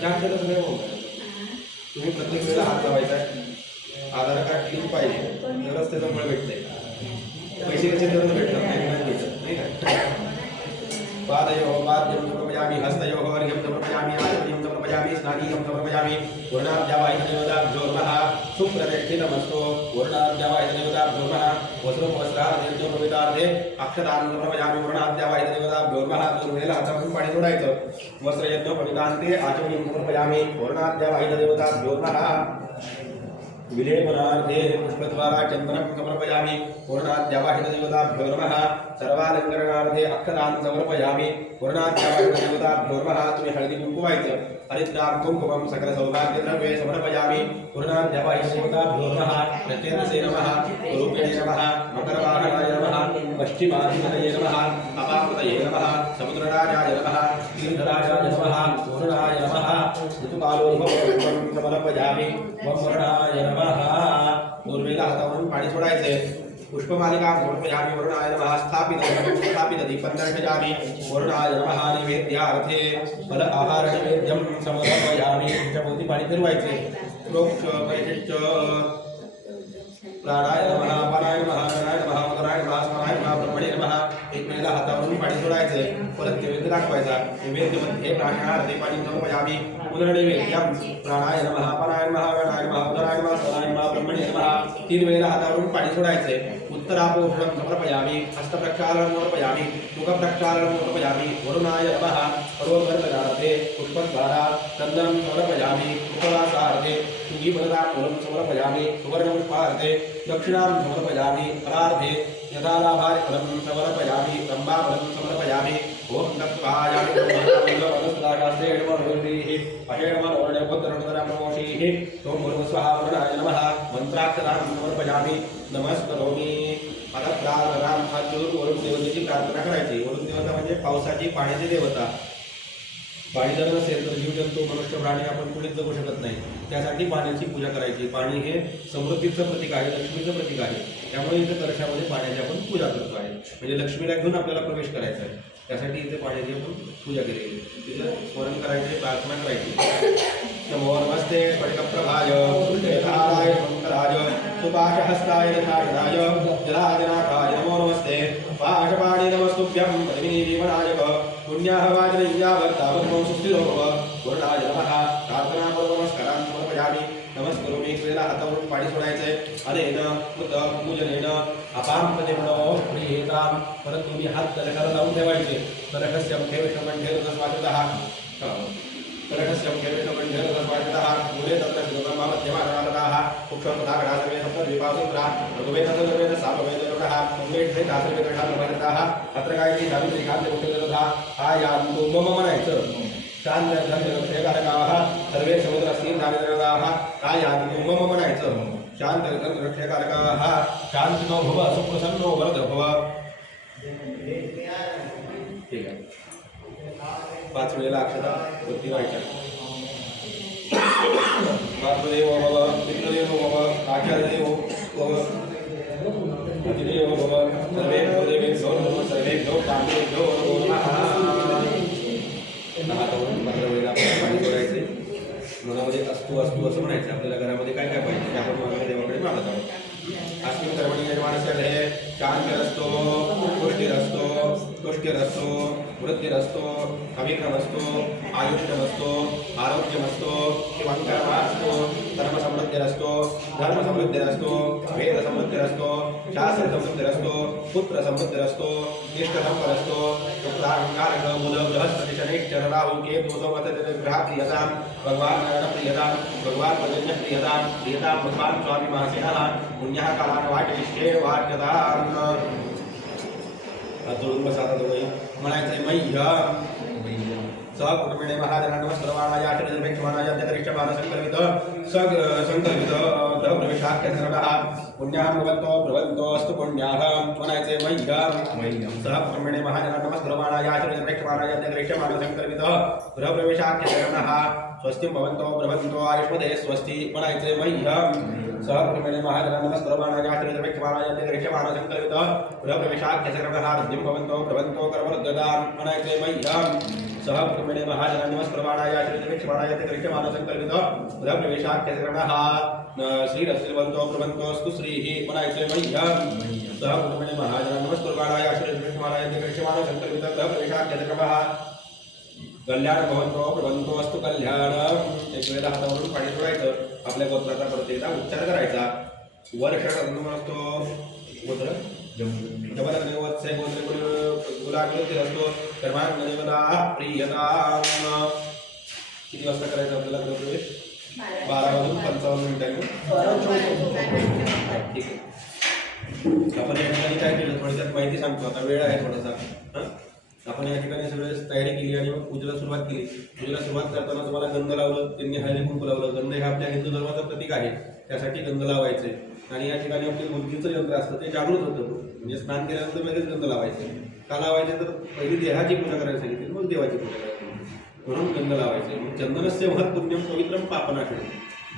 त्याक्षणी सगळे होऊन तुम्ही प्रत्येक वेळेला हात लावायचा आधार कार्ड लिंक पाहिजे तरच त्याचं फळ भेटते पैसे कसे तर भेटतात नाही का पादयोः पाद्यं समर्पयामि हस्तयोः अर्घ्यं समर्पयामि आचमनीयं समर्पयामि स्नानीयं समर्पयामि वर्णाभ्यावाहितदेवताभ्यो नमः सुप्रतिष्ठितमस्तु वर्णाभ्यावाहितदेवताभ्यो नमः वस्त्रोपवस्त्रार्थे अक्षतान् समर्पयामि वर्णाभ्यावाहितदेवताभ्यो नमः दुर्वेला हातावरून पाणी सोडायचं वस्त्रयज्ञोपवितान्ते आचमनीयं समर्पयामि वर्णाभ्यावाहितदेवताभ्यो नमः विलेपनार्थे पुष्पद्वारा चन्दनं समर्पयामि पूर्णाद्यावाहितदेवताभ्यो नमः सर्वालङ्करणार्थे अक्षतान् समर्पयामि पूर्णाद्यावाहितदेवताभ्यो नमः तुम्ही हळदी कुंकू व्हायचं हरिद्रां कुंकुमं सकल सौभाग्यद्रव्ये समर्पयामि पूर्णाद्यावाहितदेवताभ्यो नमः प्रत्येतसे नमः स्वरूपिणे नमः मकरवाहनाय नमः पश्चिमाधिपतये नमः अपाकृतये नमः समुद्रराजाय नमः तीर्थराजाय नमः वरुणाय नमः ऋतुकालोद्भवं समर्पयामि वरुणाय नमः पूर्वेला हातावरून पाणी सोडायचे पुष्पमालिका समर्पयामि वरुणाय नमः स्थापित दीपं दर्शयामि वरुणाय नमः नैवेद्यार्थे फल आहार नैवेद्यं समर्पयामि पंचभूती पाणी फिरवायचे प्रोक्ष परिचिच्च प्राणाय नमः अपानाय नमः गणाय नमः उदराय नमः स्मराय नमः ब्रह्मणे नमः एक वेळेला हातावरून पाणी सोडायचे परत नैवेद्य दाखवायचा नैवेद्यमध्ये प्राणार्थे पाणी समर्पयामि उदरनैवेद्यं प्राणाय नमः अपानाय नमः गणाय नमः उदराय नमः स्मराय नमः ब्रह्मणे नमः 3 वेळेला हातावरून पाणी सोडायचे उत्तरापोषणं समर्पयामि हस्तप्रक्षालनं समर्पयामि मुखप्रक्षालनं समर्पयामि वरुणाय नमः परोवर्तनार्थे पुष्पद्वारा चन्दनं समर्पयामि उपवासार्थे सुगीफलदाफलं समर्पयामि सुवर्णपुष्पार्थे दक्षिणां समर्पयामि फलार्थे यथालाभार्फलं समर्पयामि तम्बाफलं समर्पयामि ओम तत्त्वायामि अहेणमनोरणपुत्रनोदरमोषीः ओम गुरुस्वः वरुणाय नमः मंत्राक्षरां समर्पयामि नमस्करोमि आता प्रार्थना हात जोडून वरुण देवतेची प्रार्थना करायची वरुण देवता म्हणजे पावसाची पाण्याची देवता पाणी जर नसेल तर जीवजंतू मनुष्य प्राणी आपण कुणीच जगू शकत नाही. त्यासाठी पाण्याची पूजा करायची. पाणी हे समृद्धीचं प्रतीक आहे, लक्ष्मीचं प्रतीक आहे. त्यामुळे इथे कलशामध्ये पाण्याची आपण पूजा करतो आहे. म्हणजे लक्ष्मीला घेऊन आपल्याला प्रवेश करायचा आहे. त्यासाठी इथे पाण्याची आपण पूजा केलेली. तिथं स्मरण करायचे, प्रार्थना करायची. नमो नमस्ते स्फटिकप्रभाय सुरेधाराय मंगलाय सुपाशहस्ताय दशायनाय जलाजनाथाय नमो नमस्ते पाशपाणि नमस्तुभ्यं पद्मिनी जीवनाय पुण्याहवाजनय्यावर्तावत्मं सुस्थिरोभव गुरुणाय नमः. प्रार्थनापूर्वक नमस्कारान् समर्पयामि. नमस्करोमि. एक वेळेला हातावरून पाणी सोडायचंय. अनेन कृत पूजनेन अपां प्रतिमनो प्रियेतां. परत तुम्ही हात कलशाला लावून ठेवायचे. कलशस्य मुखे विष्णुकंठे रसवाचितः कलशस्य मुखे विष्णुकंठे रसवाचितः मूले तत्र शिवब्रह्मा मध्यमाननाथः कुक्षोपदागणा सर्वे सप्तद्वीपावसुत्रा ऋग्वेदः सामवेदः उमेशवेदासर्वेदः अत्र गायत्री सावित्री कांते मुख्यदरथा आयान्तु मम म्हणायचं. शांत रक्षकारकाः सर्वे समुद्रस्थिर दारिद्र्यदाः आयान्तु मम म्हणायचं. शांत रक्षकारकाः शांतिनो भव सुप्रसन्नो वरद भव. ठीक आहे. 5 वेळेला अक्षता वरती व्हायच्या. मातृदेवो भव पितृदेवो भव आचार्यदेवो भव अतिदेवो भव सर्वे देवेभ्यो नमः सर्वेभ्यो कामेभ्यो नमो नमः. हातावरून 15 वेळेला आपण पाणी सोडायचे. मनामध्ये अस्तु अस्तु असं म्हणायचं. आपल्याला घरामध्ये काय काय पाहिजे ते आपण मागं देवाकडे मागत आहोत. अस्मिन् कर्मणि यजमानस्य गृहे शान्तिरस्तो पुष्टिरस्तो तुष्टिरस्तो वृद्धिरस्तो अविक्रमस्तो आयुष्यमस्तो आरोग्यमस्तो शिवङ्करमास्तो धर्मसमृद्धिरस्तो धर्मसमृद्धिरस्तो वेदसमृद्धिरस्तो शास्त्रसमृद्धिरस्तो पुत्रसमृद्धिरस्तो इष्टसम्पदस्तो शुक्राङ्गारक बुध बृहस्पति शनिश्चर राहु केतु सोमग्रहाः प्रियतां भगवान् नारायण प्रियतां भगवान् पर्जन्य प्रियतां भगवान् स्वामी महासेनः पुण्यः कालान् वाटयिष्ये वाट्यताम्. जोडून बसा आता दोघंही. म्हणायचंय मह्य सकुटुंबिने महाजनांना सर्वाणाय आचरितपेक्षमाणाय अध्यकरिष्यमान संकल्पित संकल्पित ग्रहप्रवेशाख्य सर्वः पुण्याः प्रवन्तो अस्तु पुण्याः. म्हणायचंय मह्य सहकुटुंबिने महाजनांना सर्वाणाय आचरितपेक्षमाणाय अध्यकरिष्यमान संकल्पित ग्रहप्रवेशाख्य सर्वः स्वस्ति भवन्तो ब्रवन्तो आयुष्मदे स्वस्ति. म्हणायचंय मह्य सहकुटुंबिने महाजनांना सर्वाणाय आचरितपेक्षमाणाय अध्यकरिष्यमान संकल्पित ग्रहप्रवेशाख्य सर्वः रुद्धिं भवन्तो ब्रवन्तो कर्मरुद्धतां. म्हणायचंय मह्य सहकुटुंबिने महाजनांना सर्वाणाय आचरितपेक्षमाणाय अध्यकरिष्यमान संकल्पित ग्रहप्रवेशाख्य सर्वः श्रीरस्त्रिवन्तो ब्रवन्तोऽस्तु श्रीः. म्हणायचंय मह्य सहकुटुंबिने महाजनांना सर्वाणाय आचरितपेक्षमाणाय अध्यकरिष्यमान संकल्पित ग्रहप्रवेशाख्य सर्वः कल्याण भवन्तो प्रभवन्तो अस्तु कल्याण. एक वेळेला हातावरून पाणी सोडायचं. आपल्या गोत्राचा परत एकदा उच्चार करायचा. वर्ष असतो गोत्र जबरवत्से गोत्र गुलागुलती असतो कर्मांगदेवता प्रियताम. किती वाजता करायचं आपल्याला गृहप्रवेश? 12:55 ठीक आहे. आपण या ठिकाणी काय केलं थोडक्यात माहिती सांगतो. आता वेळ आहे थोडासा. आपण या ठिकाणी सगळं तयारी केली आणि मग पूजेला सुरुवात केली. पूजेला सुरुवात करताना तुम्हाला गंध लावलं, त्यांनी हळदी कुंकू लावलं. गंध हे आपल्या हिंदू धर्माचं प्रतीक आहे, त्यासाठी गंध लावायचे. आणि या ठिकाणी आपले बुद्धीचं यंत्र असतं ते जागृत होतं. म्हणजे स्नान केल्यानंतर लगेच गंध लावायचे. का लावायचे तर पहिली देहाची पूजा करायला सांगितली, मग देवाची पूजा करायची, म्हणून गंध लावायचे. मग चंदनस्य महत् पुण्यम पवित्रम पापनाशनम.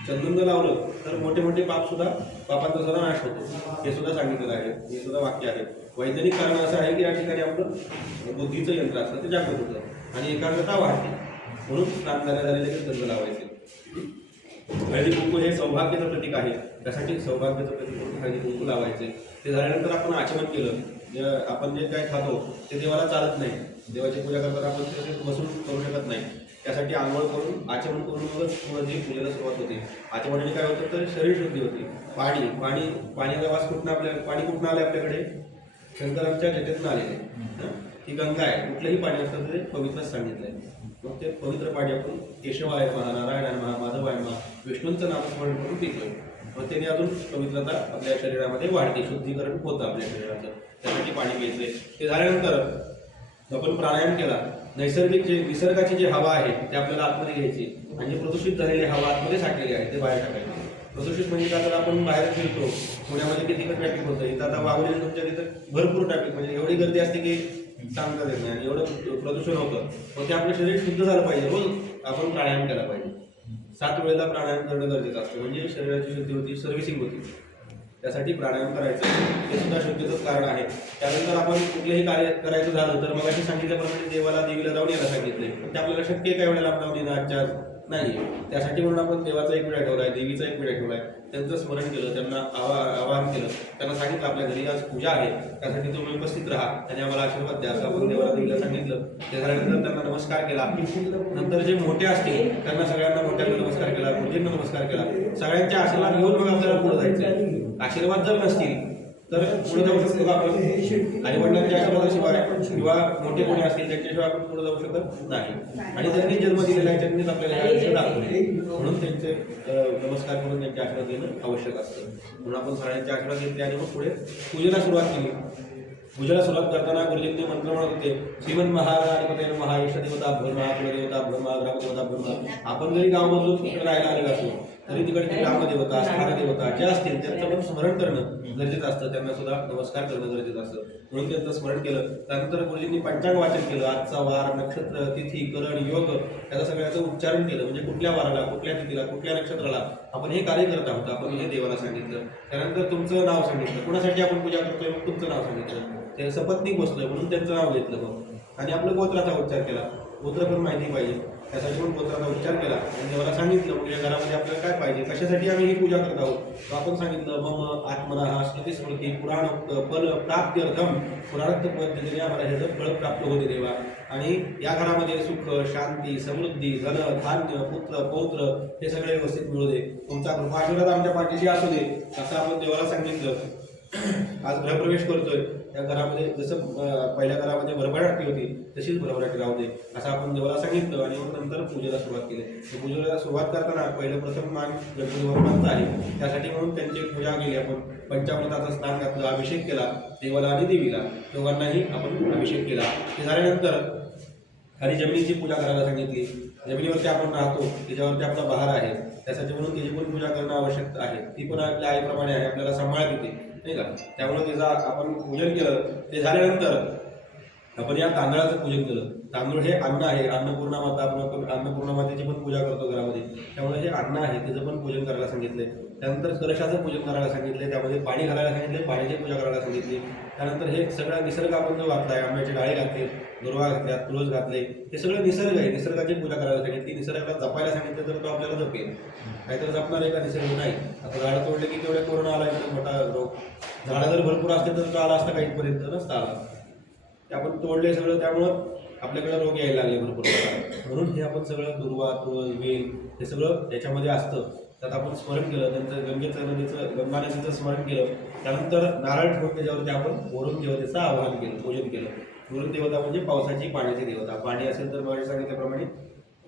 चंदन लावलं तर मोठे मोठे पाप सुद्धा पापांचा सुद्धा नाश होतो, हे सुद्धा सांगितलेलं आहे. हे सुद्धा वाक्य आहे. वैज्ञानिक कारण असं आहे की या ठिकाणी आपलं बुद्धीचं यंत्र असतं ते जागृत होतं आणि एकाग्रता वाढते, म्हणून स्नान झालेले गंध लावायचे. हळदी कुंकू हे सौभाग्याचं प्रतीक आहे, त्यासाठी सौभाग्याचं प्रतीक म्हणून हळदी कुंकू लावायचे. ते झाल्यानंतर आपण आचमन केलं. आपण जे काय खातो ते देवाला चालत नाही. देवाची पूजा करताना आपण ते बसून करू शकत नाही. त्यासाठी आंघोळ करून आचमन करून मगच जी पूजेला सुरुवात होते. आचमनाने काय होतं तर शरीर शुद्धी होते. पाणीचा वास कुठून पाणी कुठून आले आपल्याकडे? शंकरांच्या जटेतून आलेले. ही गंगा आहे. कुठलंही पाणी असतं ते पवित्रच सांगितलं आहे. मग ते पवित्र पाणी आपण केशवाय महा, नारायण महा, माधवाय महा, विष्णूंचं नामस्मरण करून पितोय. मग त्याने अजून पवित्रता आपल्या शरीरामध्ये वाढते, शुद्धीकरण होतं आपल्या शरीराचं. त्यासाठी पाणी प्यायचंय. ते झाल्यानंतर आपण प्राणायाम केला. नैसर्गिक जे निसर्गाची जी हवा आहे ते आपल्याला आतमध्ये घ्यायची आणि जी प्रदूषित झालेली हवा आतमध्ये साठलेली आहे ते बाहेर टाकायची. प्रदूषित म्हणजे का तर आपण बाहेर फिरतो, पुण्यामध्ये किती ट्रॅफिक होतं. इथं आता वाघोली तुमच्या तिथं भरपूर ट्रॅफिक, म्हणजे एवढी गर्दी असते की सांगता येत नाही. आणि एवढं प्रदूषण होतं, मग ते आपलं शरीर शुद्ध झालं पाहिजे. रोज आपण प्राणायाम केला पाहिजे. 7 वेळेला प्राणायाम करणं गरजेचं असतं, म्हणजे शरीराची शुद्धी होती, सर्व्हिसिंग होती. त्यासाठी प्राणायाम करायचं हे सुद्धा शुद्धीचंच कारण आहे. त्यानंतर आपण कुठलेही कार्य करायचं झालं तर मगाशी सांगितल्याप्रमाणे देवीला जाऊन यायला सांगितले, पण ते आपल्याला शक्य काय वेळेला आपण जाऊन आजच्या नाही. त्यासाठी म्हणून आपण देवाचा एक वेळा ठेवलाय, देवीचा एक वेळा ठेवलाय, त्यांचं स्मरण केलं, त्यांना आवाहन केलं, त्यांना सांगितलं आपल्या घरी आज पूजा आहे, त्यासाठी तुम्ही उपस्थित राहा आणि आम्हाला आशीर्वाद द्या, असं आपण देवाला देवीला सांगितलं. ते झाल्यानंतर त्यांना नमस्कार केला. नंतर जे मोठे असतील त्यांना सगळ्यांना मोठ्यांना नमस्कार केला, मुलींना नमस्कार केला. सगळ्यांचे आशीर्वाद घेऊन मग आपल्याला पुढे जायचं. आशीर्वाद जर नसतील तर पुढे जाऊ शकतो का आपण? आई वडिलांच्या आशीर्वादाशिवाय किंवा मोठे कोणी असतील त्यांच्याशिवाय आपण पुढे जाऊ शकत नाही. आणि त्यांनी जन्म दिलेला आहे, त्यांनीच आपल्याला हे आयुष्य दाखवले, म्हणून त्यांचे नमस्कार करून त्यांचे आशीर्वाद घेणं आवश्यक असतं. म्हणून आपण सगळ्यांचे आशीर्वाद घेतले आणि मग पुढे पूजेला सुरुवात केली. पूजेला सुरुवात करताना गुरुजींनी मंत्र म्हणत होते, श्रीमन महाराज महा इष्टदेवता भरमा, कुलदेवता भरमा, ग्रामदेवता भरमा. आपण जरी गाव बदलून तिकडे राहायला आलेलो असो तरी तिकडची ग्रामदेवता, स्थानदेवता ज्या असतील त्यांचं पण स्मरण करणं गरजेचं असतं, त्यांना सुद्धा नमस्कार करणं गरजेचं असतं. म्हणून त्यांचं स्मरण केलं. त्यानंतर गुरुजींनी पंचांग वाचन केलं. आजचा वार, नक्षत्र, तिथी, करण, योग याचं सगळ्याचं उच्चारण केलं, म्हणजे कुठल्या वाराला, कुठल्या तिथीला, कुठल्या नक्षत्राला आपण हे कार्य करत आहोत, आपण हे देवाला सांगितलं. त्यानंतर तुमचं नाव सांगितलं, कुणासाठी आपण पूजा करतोय मग तुमचं नाव सांगितलं. ते सपत्नीक बसलोय म्हणून त्यांचं नाव घेतलं मग, आणि आपलं गोत्राचा उच्चार केला. गोत्र पण माहिती पाहिजे, त्यासाठी पण गोत्राचा उच्चार केला आणि देवाला सांगितलं म्हणजे घरामध्ये आपल्याला काय पाहिजे, कशासाठी आम्ही ही पूजा करत आहोत. तर आपण सांगितलं मम आत्मना स्मृती स्मृती पुराणोक्त फल प्राप्त्यर्थम, पुराणोक्त पद्धतीने आम्हाला ह्याचं फळ प्राप्त होते देवा. आणि या घरामध्ये सुख, शांती, समृद्धी, धन, धान्य, पुत्र, पौत्र हे सगळे व्यवस्थित मिळू दे. तुमचा कृपाशीर्वाद आमच्या पाठीशी असू दे, असं आपण देवाला सांगितलं. आज गृहप्रवेश करतोय, त्या घरामध्ये जसं पहिल्या घरामध्ये भरभराटी होती तशीच भरभराटी राहू दे असं आपण देवाला सांगितलं. आणि मग नंतर पूजेला सुरुवात केली. पूजेला सुरुवात करताना पहिलं प्रथम मान गणपती भगवानचा आहे, त्यासाठी म्हणून त्यांची पूजा केली. आपण पंचामृताचं स्नान घातलं, अभिषेक केला देवाला आणि देवीला, दोघांनाही आपण अभिषेक केला. ते झाल्यानंतर खाली जमिनीची पूजा करायला सांगितली. जमिनीवरती आपण राहतो, त्याच्यावरती आपला बहार आहे, त्यासाठी म्हणून त्याची पण पूजा करणं आवश्यक आहे. ती पण आपल्या आईप्रमाणे आहे, आपल्याला सांभाळत येते नाही का. त्यामुळे त्याचा आपण पूजन केलं. ते झाल्यानंतर आपण या तांदळाचं पूजन केलं. तांदूळ हे अन्न आहे, अन्नपूर्णा माता, आपण अन्नपूर्णा मातेची पण पूजा करतो घरामध्ये, त्यामुळे हे अन्न आहे त्याचं पण पूजन करायला सांगितले. त्यानंतर कलशाचं पूजन करायला सांगितले, त्यामध्ये पाणी घालायला सांगितले, पाण्याची पूजा करायला सांगितली. त्यानंतर हे सगळं निसर्ग आपण जो वाचलाय, आंब्याचे डाळे घातले, दुर्वा घातल्या, तुळस घातले, हे सगळं निसर्ग आहे, निसर्गाची पूजा करायला सांगितली. निसर्गाला जपायला सांगितलं तर तो आपल्याला जपेल, नाहीतर जपणार आहे का निसर्ग? नाही. आता झाडं तोडले की तेवढे कोरोना आला, एकदम मोठा रोग. झाडं जर भरपूर असते तर तो आला असता, काही इथपर्यंत नसता आला. ते आपण तोडले सगळं, त्यामुळं आपल्याकडे रोग यायला लागले भरपूर. म्हणून हे आपण सगळं दुर्वा, तुळस, वेल हे सगळं त्याच्यामध्ये असतं. त्यात आपण स्मरण केलं, त्यांचं गंगेचं, नदीचं, गंगा नदीचं स्मरण केलं. त्यानंतर नारळ ठेवून त्याच्यावरती आपण वरुण देवतेचं आवाहन केलं, पूजन केलं. वरुण देवता म्हणजे पावसाची, पाण्याची देवता. पाणी असेल तर माझ्या सांगितल्याप्रमाणे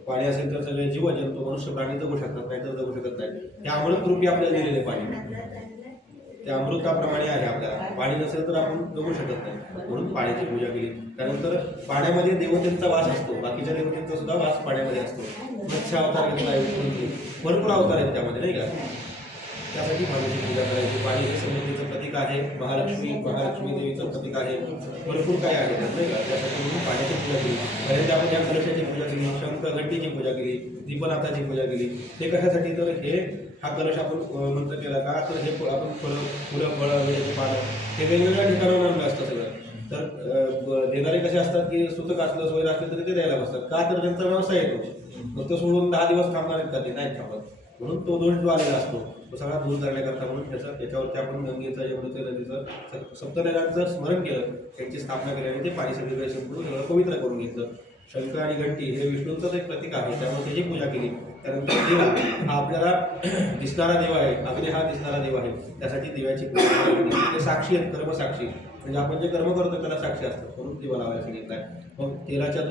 पाणी असेल तर सगळे जीव जंतू, मनुष्य, प्राणी जगू शकतात, नाही तर जगू शकत नाही. हे अमृत रूपी आपल्याला दिलेले पाणी, ते अमृताप्रमाणे आहे आपल्याला. पाणी नसेल तर आपण जगू शकत नाही, म्हणून पाण्याची पूजा केली. त्यानंतर पाण्यामध्ये देवतेंचा वास असतो, बाकीच्या देवतेंचा सुद्धा वास पाण्यामध्ये असतो. मत्स्य अवतार घेतला आहे, भरपूर अवतार आहेत त्यामध्ये नाही का. त्यासाठी पाण्याची पूजा करायची. पाणी हे समृद्धीचं प्रतीक आहे, महालक्ष्मी देवीचं प्रतीक आहे, भरपूर काही आहे त्यात नाही का. त्यासाठी म्हणून पाण्याची पूजा केली. पहिल्यांदा आपण या कलशाची पूजा केली, शंख घंटीची पूजा केली, दीपनाथाची पूजा केली. हे कशासाठी तर हे हा कलश आपण मंत्र केला का, तर हे आपण फुलं, वेळेचे पानं हे वेगवेगळ्या ठिकाणावर आणलं असतं सगळं. तर देणारे कसे असतात की सुतक असलं, सोयीला असलं तरी ते द्यायला बसतात का, तर त्यांचा व्यवसाय येतो. मग तो सोडून 10 दिवस थांबणार आहेत का, ते नाही थांबत. म्हणून तो दोष जो आलेला असतो तो सगळा दूर करण्याकरता म्हणून त्याच्यावरती आपण गंगेचं, यमुनेचं, नदीचं, सप्तनद्यांचं स्मरण केलं, त्यांची स्थापना केली आणि ते पाणी सगळीकडे संपूर्ण सगळं पवित्र करून घेतलं. शंख आणि घंटी हे विष्णूंचंच एक प्रतीक आहे, त्यामुळे त्याची पूजा केली. त्यानंतर दिवा हा आपल्याला दिसणारा देव आहे, अग्नी हा दिसणारा देव आहे, त्यासाठी दिव्याची पूजा केली. ते साक्षी आहेत, कर्मसाक्षी, म्हणजे आपण जे कर्म करतो त्याला साक्षी असतं, म्हणून दिवा लावायला सांगितलं आहे. मग तेलाच्या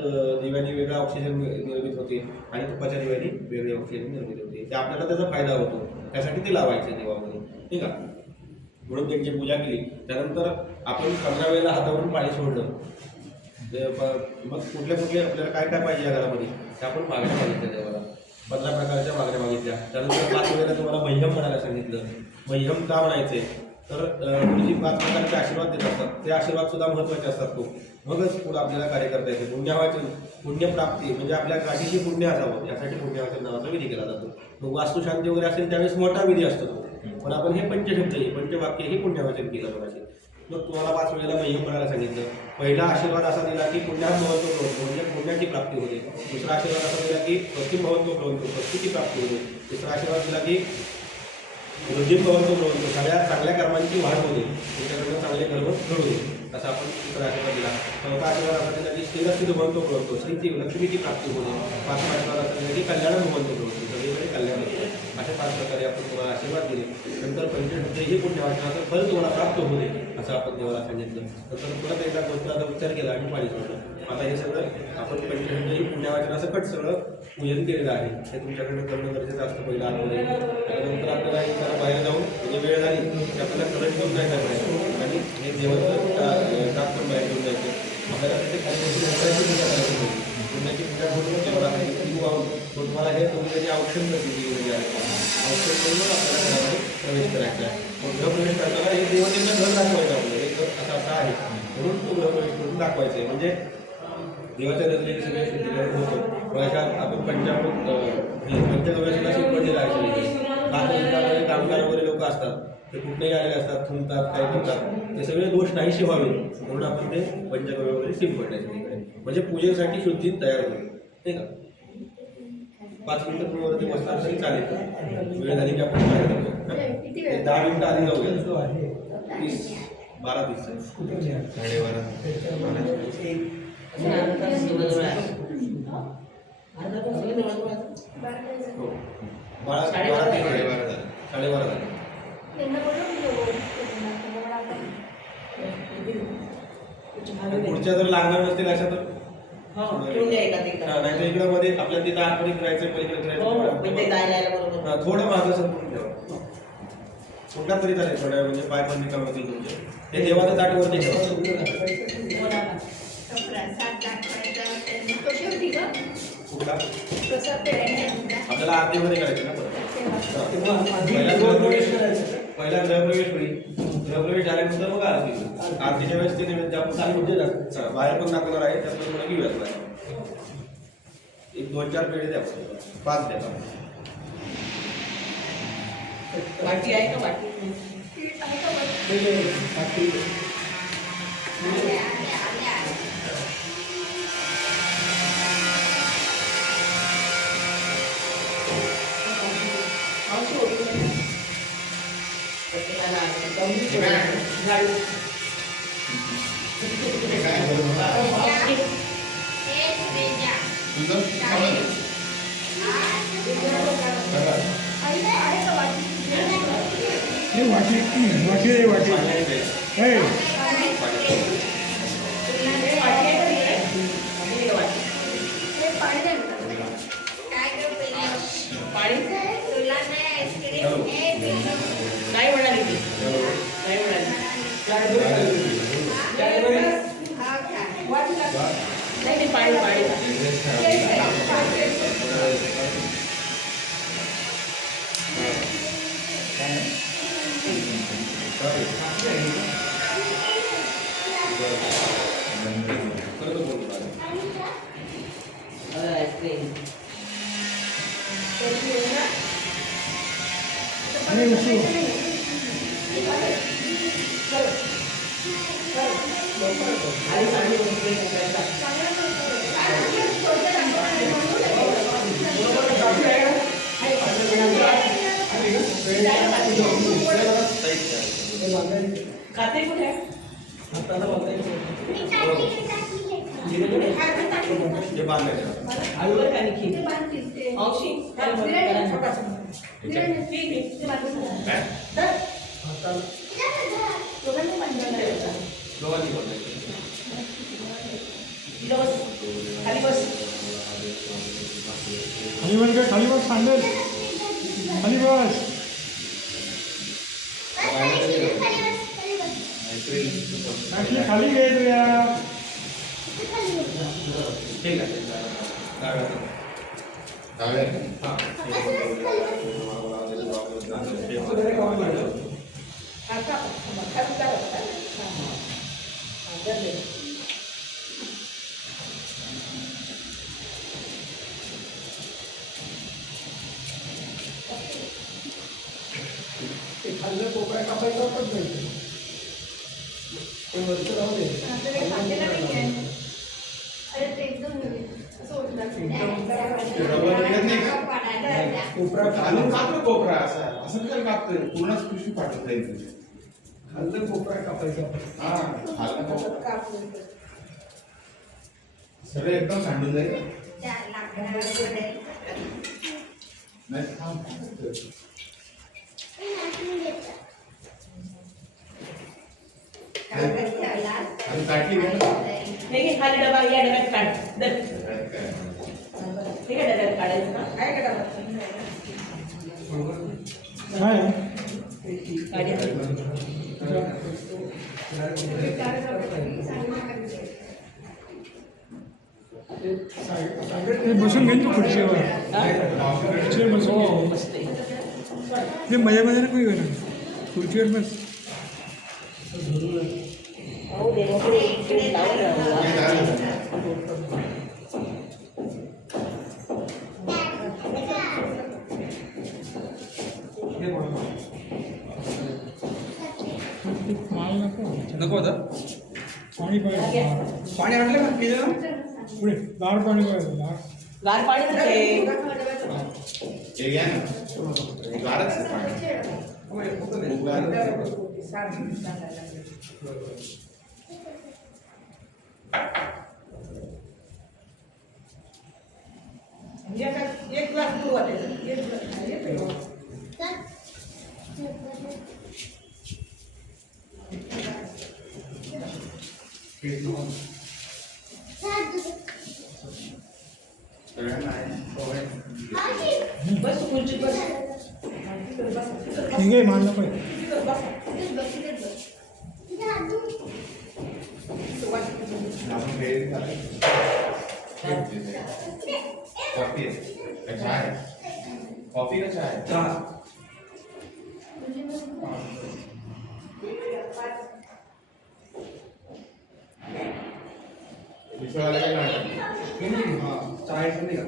दिव्याने वेगळा ऑक्सिजन निर्मित होते आणि तुपाच्या दिव्याने वेगळे ऑक्सिजन निर्मित होते, ते आपल्याला त्याचा फायदा होतो, त्यासाठी ते लावायचे देवामध्ये ठीक आहे. म्हणून त्यांची पूजा केली. त्यानंतर आपण 15 वेळेला हातावरून पाणी सोडलं. मग कुठल्या आपल्याला काय काय पाहिजे या घरामध्ये ते आपण मागण्या मागितल्या देवाला, 15 प्रकारच्या मागण्या मागितल्या. त्यानंतर 5 वेळेला तुम्हाला मह्यम म्हणायला सांगितलं. मह्यम का म्हणायचे तर गुरुजी 5 प्रकारचे आशीर्वाद देत असतात, ते आशीर्वाद सुद्धा महत्त्वाचे असतात खूप. मगच पुढे आपल्याला कार्य करता येते. पुण्यवाचन, पुण्यप्राप्ती म्हणजे आपल्या गाठीशी पुण्य असावं यासाठी पुण्यवाचन नावाचा विधी केला जातो. मग वास्तुशांती वगैरे असेल त्यावेळेस मोठा विधी असतो तो. पण आपण हे पंचशब्द हे पंचवाक्य हे पुण्यवाचन केलं पाहिजे. मग तुम्हाला 5 वेळेला मह्यम म्हणायला सांगितलं. पहिला आशीर्वाद असा दिला की पुण्यात महत्त्व प्रवृत्त म्हणजे पुण्याची प्राप्ती होते. दुसरा आशीर्वाद असा दिला की पश्चिम महत्त्व प्रवृत्त प्रस्तुती प्राप्ती होते. तिसरा आशीर्वाद दिला की रुजिम महत्त्व प्रवृत्त सगळ्या चांगल्या कर्मांची वाढ होते, तुमच्याकडनं चांगले कर्म घडू दे असा आपण तिसरा आशीर्वाद दिला. चौथा आशीर्वाद असा दिला की स्थिरस्थिर महत्त्व प्रवृत्त श्रीची लक्ष्मीची प्राप्ती होते. 5वा आशीर्वाद असा दिला की कल्याण महत्त्व प्रवृत्त सगळीकडे कल्याण होते. अशा 5 प्रकारे आपण तुम्हाला आशीर्वाद दिले. नंतर पंचशब्द हे पुण्यवाचनाचं फल तुम्हाला प्राप्त होते असं आपण देवाला सांगितलं. नंतर परत एकदा मंत्राचा उच्चार केला आणि पाणी सोडलं. आता हे सगळं आपण पंचशब्द ही पुण्यवाचनाचं कट सगळं पूजन केलेलं आहे. हे तुमच्याकडनं करणं गरजेचं असतं पहिलं आतमध्ये. त्यानंतर आपल्याला जरा बाहेर जाऊन म्हणजे वेळ झाली की आपल्याला करंट घेऊन जायचं आहे आणि हे देवाचं टाक पण बाहेर घेऊन जायचं. आपल्याला तिथे काही गोष्टी पूजा करायची होती. पुण्याची पूजा करून देवाला तुम्हाला हे तुम्ही त्याची औषध नसली वगैरे आहे औषध करून आपल्याला घरामध्ये प्रवेश करायचा आहे. मग गृहप्रवेश करताना हे देवतेचं घर दाखवायचं आपल्याला हे घर असं आहे म्हणून तो गृहप्रवेश करून दाखवायचं आहे. म्हणजे देवाच्या नजरेने सगळे शुद्धीकरण होतं. अशा आपण पंचगव्याला शिकवलेलं आहे सगळीकडे. कामगार वगैरे लोक असतात ते कुठेही आलेले असतात, थुंकतात, काय करतात, ते सगळे दोष नाहीशी व्हावे म्हणून आपण ते पंचगव्य वगैरे शिकवण्याचे सगळीकडे म्हणजे पूजेसाठी शुद्धी तयार होईल. ठीक आहे. 5 मिनिटं तुम्हाला ते बसणार तरी चालेल. वेळ झाली की आपण बाहेर जातो. 10 मिनिटं आधी जाऊया. 12:30 12:30 पुढच्या जर लागणार नसतील अशा तर नाही तर इकडं मध्ये आपल्या तिथं आतमध्ये फिरायचं पलीकडे फिरायचं थोडं मागं संपून ठेवा. कुठला तरी चालेल थोड्या म्हणजे पाय पण निकाल होतील तुमचे. हे देवाचं ताट वरती ठेवा. कुठला आपल्याला आरतीमध्ये करायचं ना परत. पहिला गृहप्रवेश होईल. गृहप्रवेश झाल्यानंतर मग आरती. आरतीच्या वेळेस ते नैवेद्य आपण चालू बाहेर पण दाखवणार आहे त्यातलं थोडं घेऊयात बाहेर. एक 2-4 पेढे द्या. 5 द्या. वाटी आहे का वाटी? नाही म्हणाली नाही पाणी पाणी खाते कुठे आलूवर का निखी औषधी खाली बस सांगेल खाली बस खाली घे तुया ठीक आहे. आपल्याकडे काढलेलं नाहीये. अरे ते एकदम नवीन. असं होतं. रबर निघत नाही का? पाडायला. कोपरा घालून कापलं कोपरा असं काय कापतोय पूर्णच पिशवी पाठवत जाईल तुझे. खालचा कोपरा कापायचा. हा घालून कोपरा सगळे एकदम सांडून जाईल. त्या लाकडामध्ये नाही थांब. आणि काठी घे ना. हे घे खाली डबा या डब्यात काढ दर काय? हे काय डब्यात काढायचं ना काय काय डब्यात काय ते बसून घेईन तू खुर्चीवर खुर्चीवर बसून हो घे. मस्त आहे. ते मजा मजा नको येऊ ना खुर्चीवर बस हो दे मोकळे इकडे लावलं हे झालं. माल नको नको होतं पाणी पाहिजे पाणी आणलं का पिलं पुढे गार पाणी पाहिजे गार गार पाणी आहे हे घ्या ना. हे गारच आहे पाणी. खूप गारच आहे. म्हणजे आता एक ग्लास दूध वाटायचं एक ग्लास येतो. सगळ्यांना आहे. बस तू खुर्चीत बस ठीक आहे माल नको आहे. तिथं बस आपण वेळ करायचं. कॉफी आहे का चहा आहे? कॉफी का चहा आहे? चहा मिसळवाला काय लागतं? चहा आहे नाही का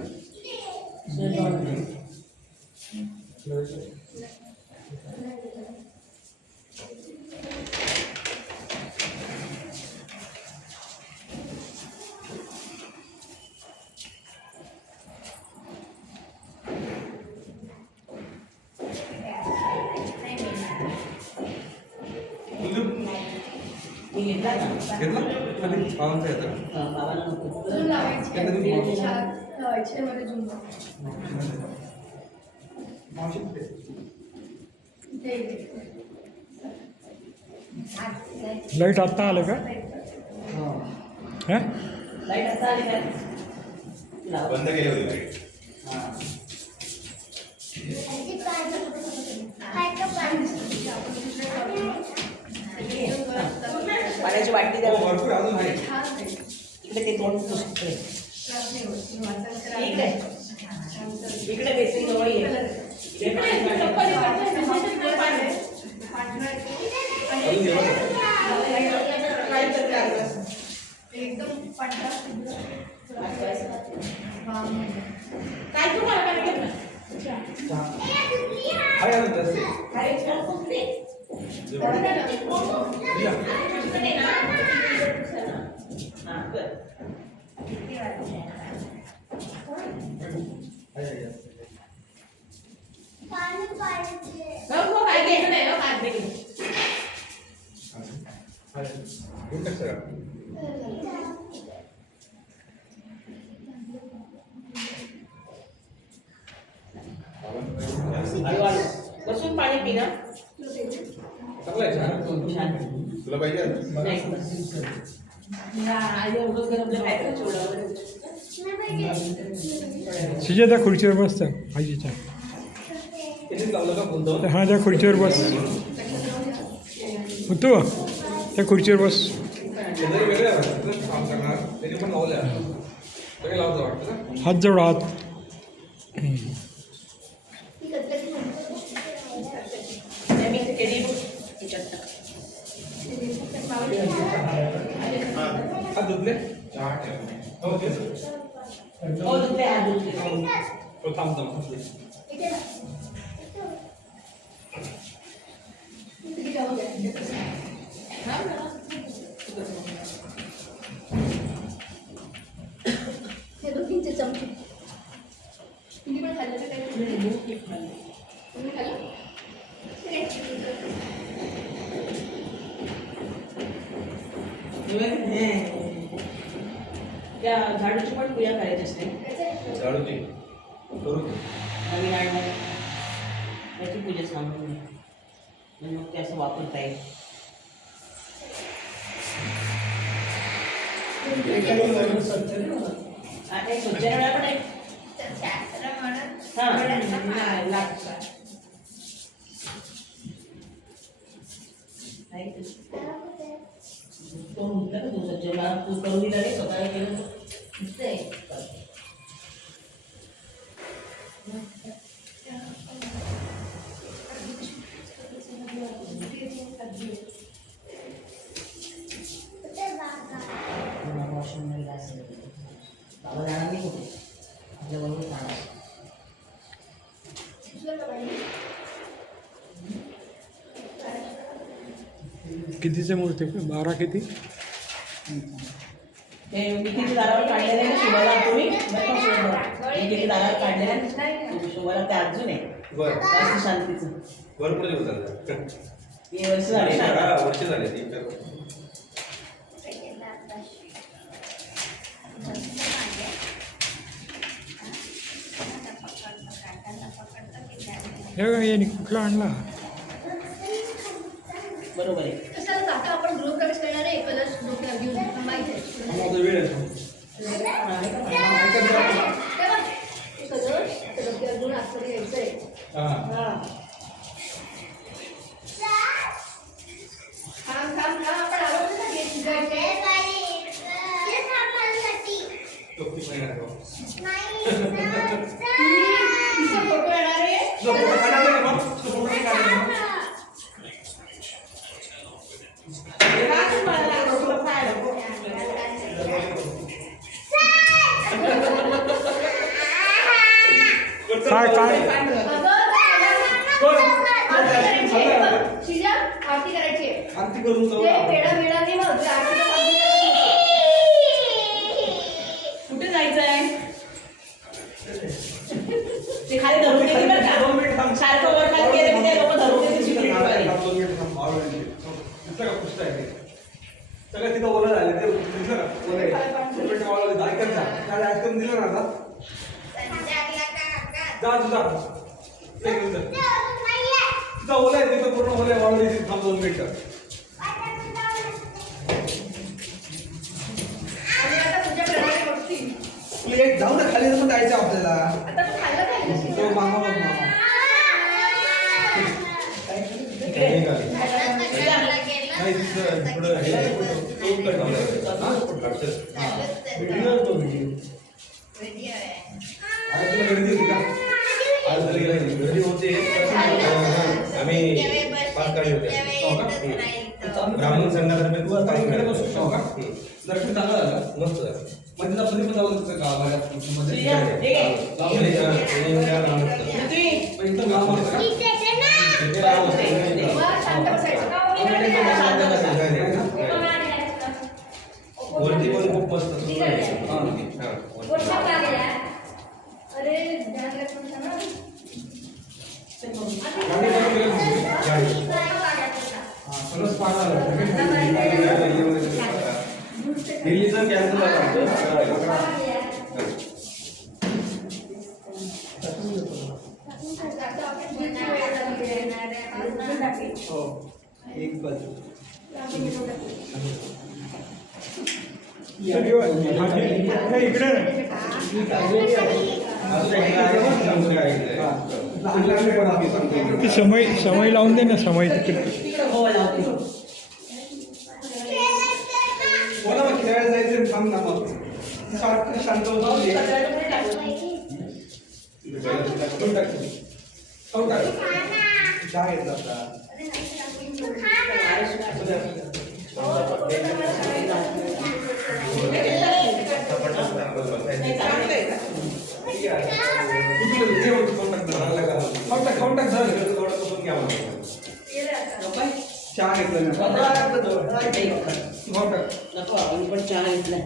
मी घेतला ना घेतलं खाली पावांचं येतं बाबाला नको झूम लावायची. त्यांना तुम्ही चार लावायची मध्ये झूम मावशी कुठे? लाईट आत्ता आलं का हा लाईट आता आली का लाव. बंद केली होती लाईट. पाण्याची बाटली द्या हो भरपूर अजून आहे इकडे ते तोंड पुसते. इकडे इकडे बेसिंग जवळ ये. इकडे पाणी काढायचं. अजून जेवण काय करते आता? एकदम पांढरा काय तुम्हाला काय घेतलं? आहे अजून जास्त काय पुसते? दिला. हां कर. हो काय घ्यायचं नाही हो हात दे. घेऊन टाक सगळं. हळूहळू बसून पाणी पी ना. टाकलं आहे चहा? छान. तुला पाहिजे आता? नाही बस. या आई एवढं गरमलं काय करायचं एवढं वगैरे. शिजा त्या खुर्चीवर बस त्या आजीच्या इथेच लावलं का बोलतो हा त्या खुर्चीवर बस होतो त्या खुर्चीवर बस शेजारी वेगळ्या वाटतं काम करणार त्याने पण लावल्या सगळे लावतं वाटतं ना हात जोड हात नाही, मी ते केली बघ. त्याच्यात टाक. हात धुतले चहा ठेव. हो तेच हो दुसरे हात दुसरे. हो थांब थांब तुम्ही खाल्लं? त्या झाडूची पण पूजा करायची असते झाडूची करू दे. नवीन आणलं त्याची पूजा सांगून मी म्हणजे मग ते असं वापरता येईल आणि स्वच्छ वेळा पण आहे हां लागतं तो म्हटलं का तू स्वच्छ मला तू करून दिला नाही स्वतःला केलं दिसतंय वॉशरूमला असेल बाबा जाणार नाही कुठे आपल्याबरोबर जाणार कितीचे मूर्ती 12 किती ते मी किती दारावर काढलेले आहे शिवाला तुम्ही मी किती दारावर काढलेले आहे शिवाला ते अजून आहे बरं जास्त शांतीचं भरपूर दिवस झाले 3 वर्ष झाले ना वर्ष झाले 3-4 हे बघा, यांनी कुठला आणला बरोबर आहे कसं काका आपण गृहप्रवेश करणार आहे कलश डोक्यावर घेऊन थांबायचं आहे. माझा वेळ आहे कलश डोक्यावर घेऊन आतमध्ये यायचंय हां थांब थांब थांब आपण आवडतं ना गेट शिजायचे टोपी पहिला ठेवा. तिचा फोटो येणार आहे तुझा फोटो काढायला आहे मग? तुझा फोटो नाही काढायला मग? काय शिजा आरती करायची आहे आरती करून जाऊ ते आपण. पेढा मिळा नाही मग ते आरतीला कुठे जायचंय ते खाली धरून घेते बरं का 2 मिनिट थांब. सारखं वर खाली केलं की ते लोक धरून घेते security वाले. 2 मिनिट थांब. आवडेल ते. दिसलं का पुस्तक आहे ते? सगळं तिथं ओलं झालं ते दिसलं का ओलं आहे. 2 मिनिट ओलं झालं. ऐकत जा. त्याला ऐकून दिलं ना आता जा तुझा ते घेऊन जा. तिथं ओलं आहे तिथं पूर्ण ओलं आहे वाळू आहे. थांब 2 मिनिटं आणि आता तुझ्या पेढ्याची गोष्टी प्लेट जाऊ ना खाली पण जायचं आपल्याला आता तू खाल्लं काय तो मामा बघ मामा नाही तिथं थोडं हे आहे. तो कट आज तुला गर्दी होती का आज जरी गर्दी होते आम्ही 5 गाडी होते ब्राह्मण संघातर्फे तू आता इकडे बसू शकतो का दर्शन चांगलं झालं मस्त झालं म्हणजे आपण पण जाऊ शकतो गावाला मध्ये श्रीया, हे घे. पृथ्वी, इथं गाव आहे का इथे गाव आहे. वर शांत बसायचं का उडी शांत बसा. वरती पण खूप मस्त अरे ध्यान रखून सांगा सगळंच पाहणार दिल्लीचं कॅन्सल झालं आमचं. हो एक बाजू इकडे ते समय लावून दे ना समय तिकडे तिकडं हो लावते. बोला मग खेळायला जायचं थांब ना मग शांत होतो कचऱ्याचं पुढे टाकू. चहा घेतला होता नाही, चांगलं आहे का? चहा घेतला नको आपण पण चहा घेतलाय.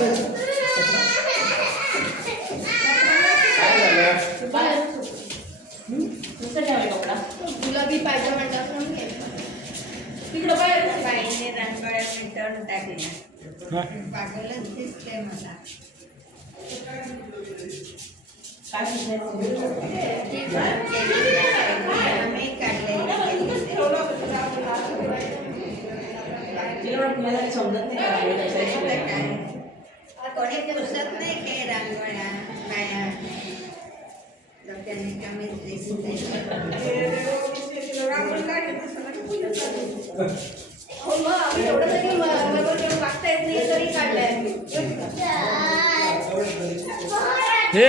ना तिकडं बाहेर बाईने रांगोळ्या मिटवून टाकल्या. हा. पागलच दिसते मला. काय शिकायचं? ती पण केली नाही. आम्ही काढलेली. मला समजत नाही रांगोळी कशा शिकायची. कोणी पुसत नाही काही रांगोळ्या बाया. लोकांनी कमीच दिसते. रांगोळी काढली तर हो मग आम्ही एवढं तरी मागता येत नाही तरी काढलंय. हे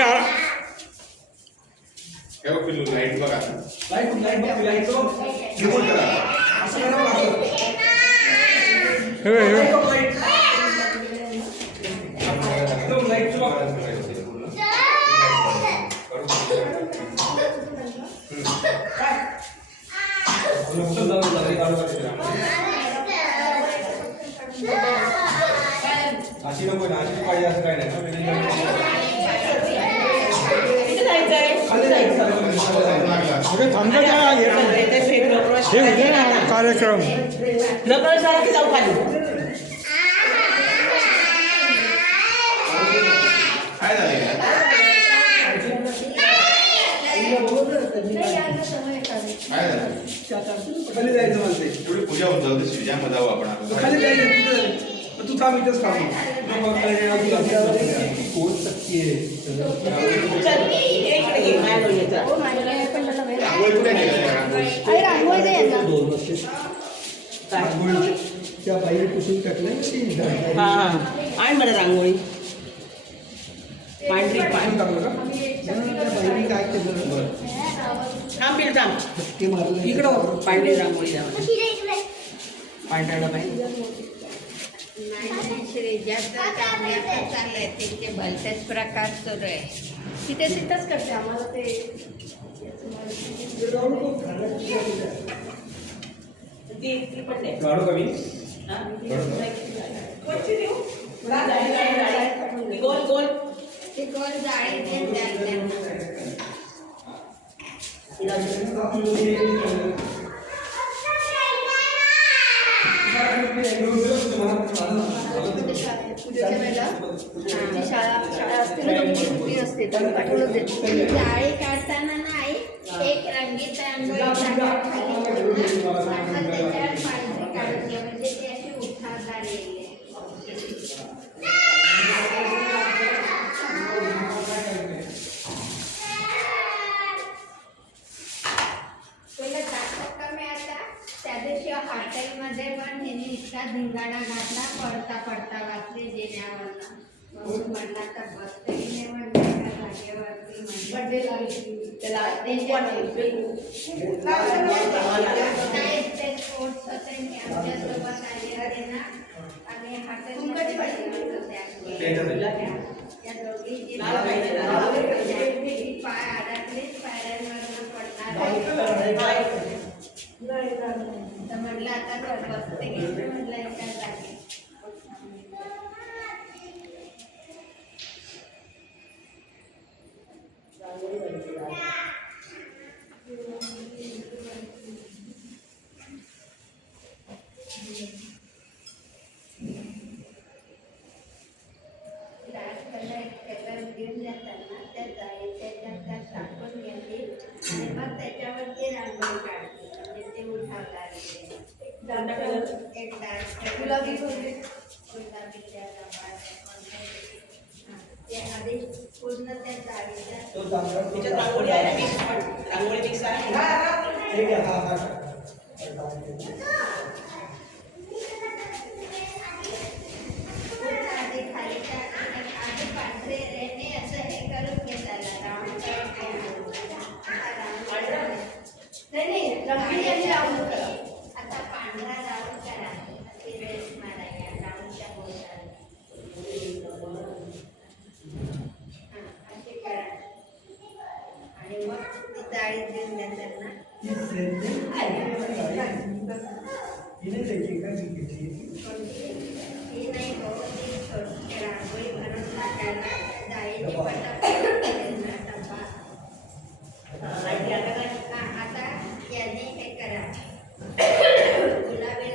हे बघ पिल्लू लाईट बघा लाईट रिमोट करा अशी नको ना अशी पाहिजे असं काय नाही इथे जायचंय खाली जायचं लागला अरे थांबा जरा, हे उद्या ना कार्यक्रम. लग्न झाला की जाऊ खाली. काय झाले काय झालं खाली जायचं म्हणते एवढी पूजा होत जाऊ दे शिवजामध्ये जाऊ आपण आता. खाली जायचं तू थांब इथंच थांब कोण सक्की चल, ये इकडे ये, माझ्या डोळ्यात. हो मान्य पण त्याला वेळ रांगोळी कुठे नेली रांगोळी अरे रांगोळी दे यांना. काय? त्या बाईने पुसून टाकलं हा हा आण मला रांगोळी पांढरी टाकलं का बाईने काय केलं थांब पिल थांब धक्के मारले इकडं पांढरी रांगोळी द्या मला. पांढरा डबा आहे. नाही श्रीजाचं चांगल्याचं चाललंय. त्यांचे भलतेच प्रकार सुरू आहे. तिथे तिथंच करते आम्हाला ते ती पण दे. गाडो कमी हा? कोणची देऊ? गोल गोल ती गोल जाळी देत द्या त्यांना. पूजेच्या वेळेला जी शाळा असते ना तुमची सुट्टी असते तर पाठवूनच देते. जाळी काढताना नाही एक रंगीत रांगोळी टाका खाली आणि त्याच्यावर पांढरी काढून घ्या म्हणजे ती अशी उठावदार येईल. पहिलं दाखव कमी आता त्या दिवशी हॉटेलमध्ये पण हिने इतका धिंगाणा घातला पडता पडता वाचले जेण्यावरनं. म्हणून म्हणला तर बसते की नाही म्हणलं एका जागेवरती म्हणलं. त्याला नाही ते स्पोर्ट्स होते मी आमच्यासोबत आले होते ना आणि हॉटेलमध्ये बसले होते. त्या दोघी पाय अडकलेच पायऱ्यांवरून पडणार. तर म्हटलं आता तर बसते घेते म्हटलं एका जागी. घेऊन जाताना त्या जाळीच्या त्याच्यात टाकून घ्यायची आणि मग त्याच्यावरती रांगोळी काढते म्हणजे ते उठावदार येते. एक डार्क गुलाबी गुलाबीच्या ते आधी पूर्ण त्या जाळीच्या त्याच्यात रांगोळी आहे ना मिक्स पण रांगोळी मिक्स आहे. आधी खाली आधी पांढरे रेने असं हे करून घेताला राऊंड करून नाही रंगीत आणि राऊंड करा. आता पांढरा राऊंड करा ती रेस मारायला राऊंडच्या बोलतात असे करा आणि मग ती जाळी देऊन देतात ना. ही नाही हो ती छोटी रांगोळी बनवून टाकायला जाळीची पटापट डबा. आता याने हे करा गुलाबी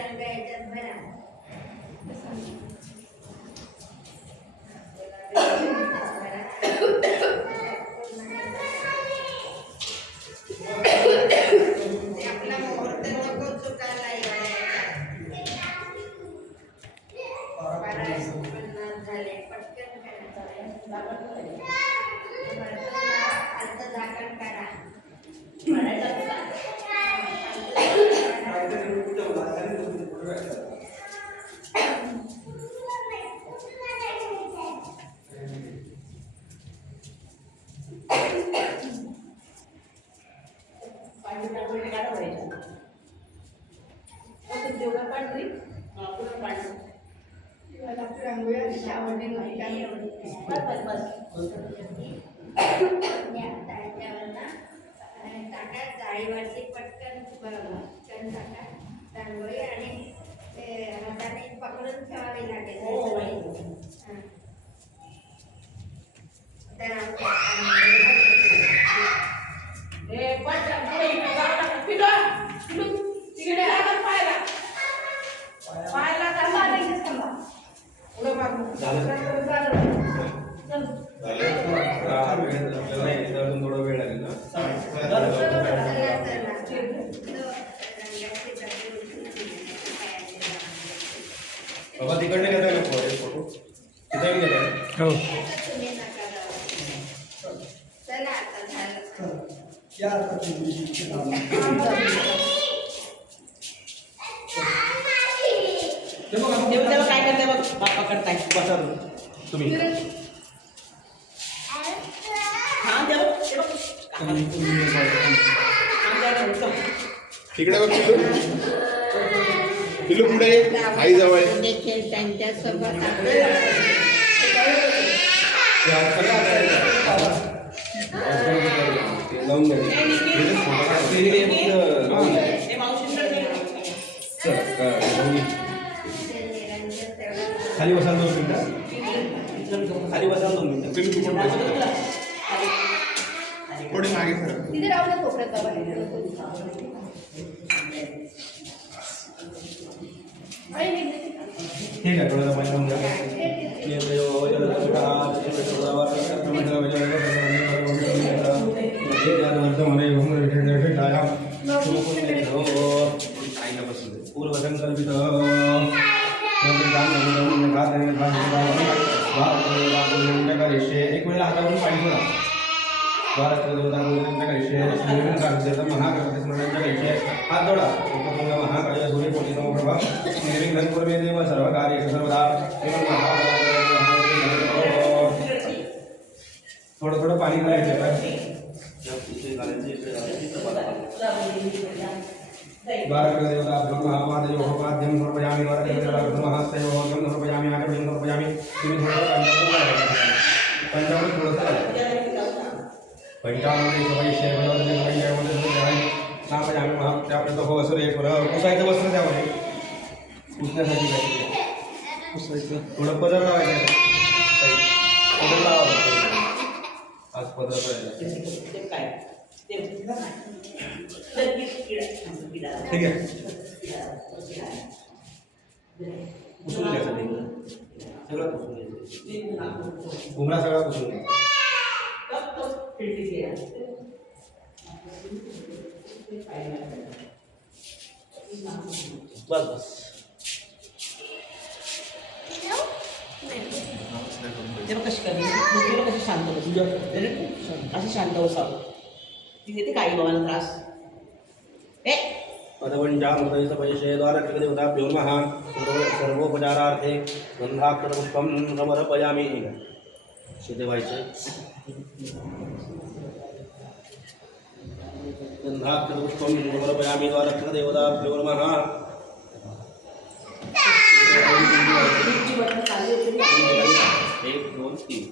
खालचं झाकण करा. पाणी टाकून ते काढा भरायचं. असं जेवढं पाणी पुन्हा पाणी. रांगोळी आली, आवडली नाही, काही आवडली नाही. बस. टाका जाळीवरती पटकन पटकन टाका रांगोळी आणि ते हाताने पकडून ठेवावी लागेल. हां. तर हे पण तिकडे पाहायला अजून थोडा वेळ लागेल ना. बाबा तिकडे घेता नको फोटो तिथे घेता. हो तुम्ही नका जाऊ. चला आता झालं. तेव्हा काय करताय बघ बाप्पा करताय. तुम्ही तिकडे बघ पिलू पुढे आई जवळ देखील त्यांच्यासोबत लावून खाली बसा 2 मिनिटं. खाली बसा 2 मिनिटं. पिलू तू पण बस. थोडी मागे सर. तिथे राहू दे कोपऱ्यात बाबा. ठीक आहे थोडं पाणी लावून द्या. एक वेळेला हातावरून पाणी सोडा. हात जोडा. महाकाय सूर्यकोटी समप्रभा निर्विघ्नं सर्व कार्य सर्वदा. थोडं थोडं पाणी घालायचं. ब्रह्माद्यम समर्पयामि ब्रह्महस्तयोगं समर्पयामि आचमनीं समर्पयामि. तुम्ही थोडं पंचामृत पंचामृत स्थापयामि महात्यापर्यंत हो सुरेश्वर. पुसायचं वस्त्र त्यामध्ये पुसण्यासाठी काय थोडं पदर लावायचं. पदर लावायचं. आज पदर करायचं. ठीक आहे पुसून घ्यायचं. सगळं पुसून घ्यायचं. उमरा सगळा पुसून घ्या. बस बस. तेव्हा कशी करते कशी शांत बस. असं शांत बसावं. तिथे ते काही बाबांना त्रास. पदवंचामृतैः पैशे द्वारकृतदेवताभ्यो नमः. सर्वोपचारार्थे गन्धाक्षरपुष्पं समर्पयामि. शिथे व्हायचं. गन्धाक्षरपुष्पं समर्पयामि द्वारकृतदेवताभ्यो नमः. एक दोन तीन.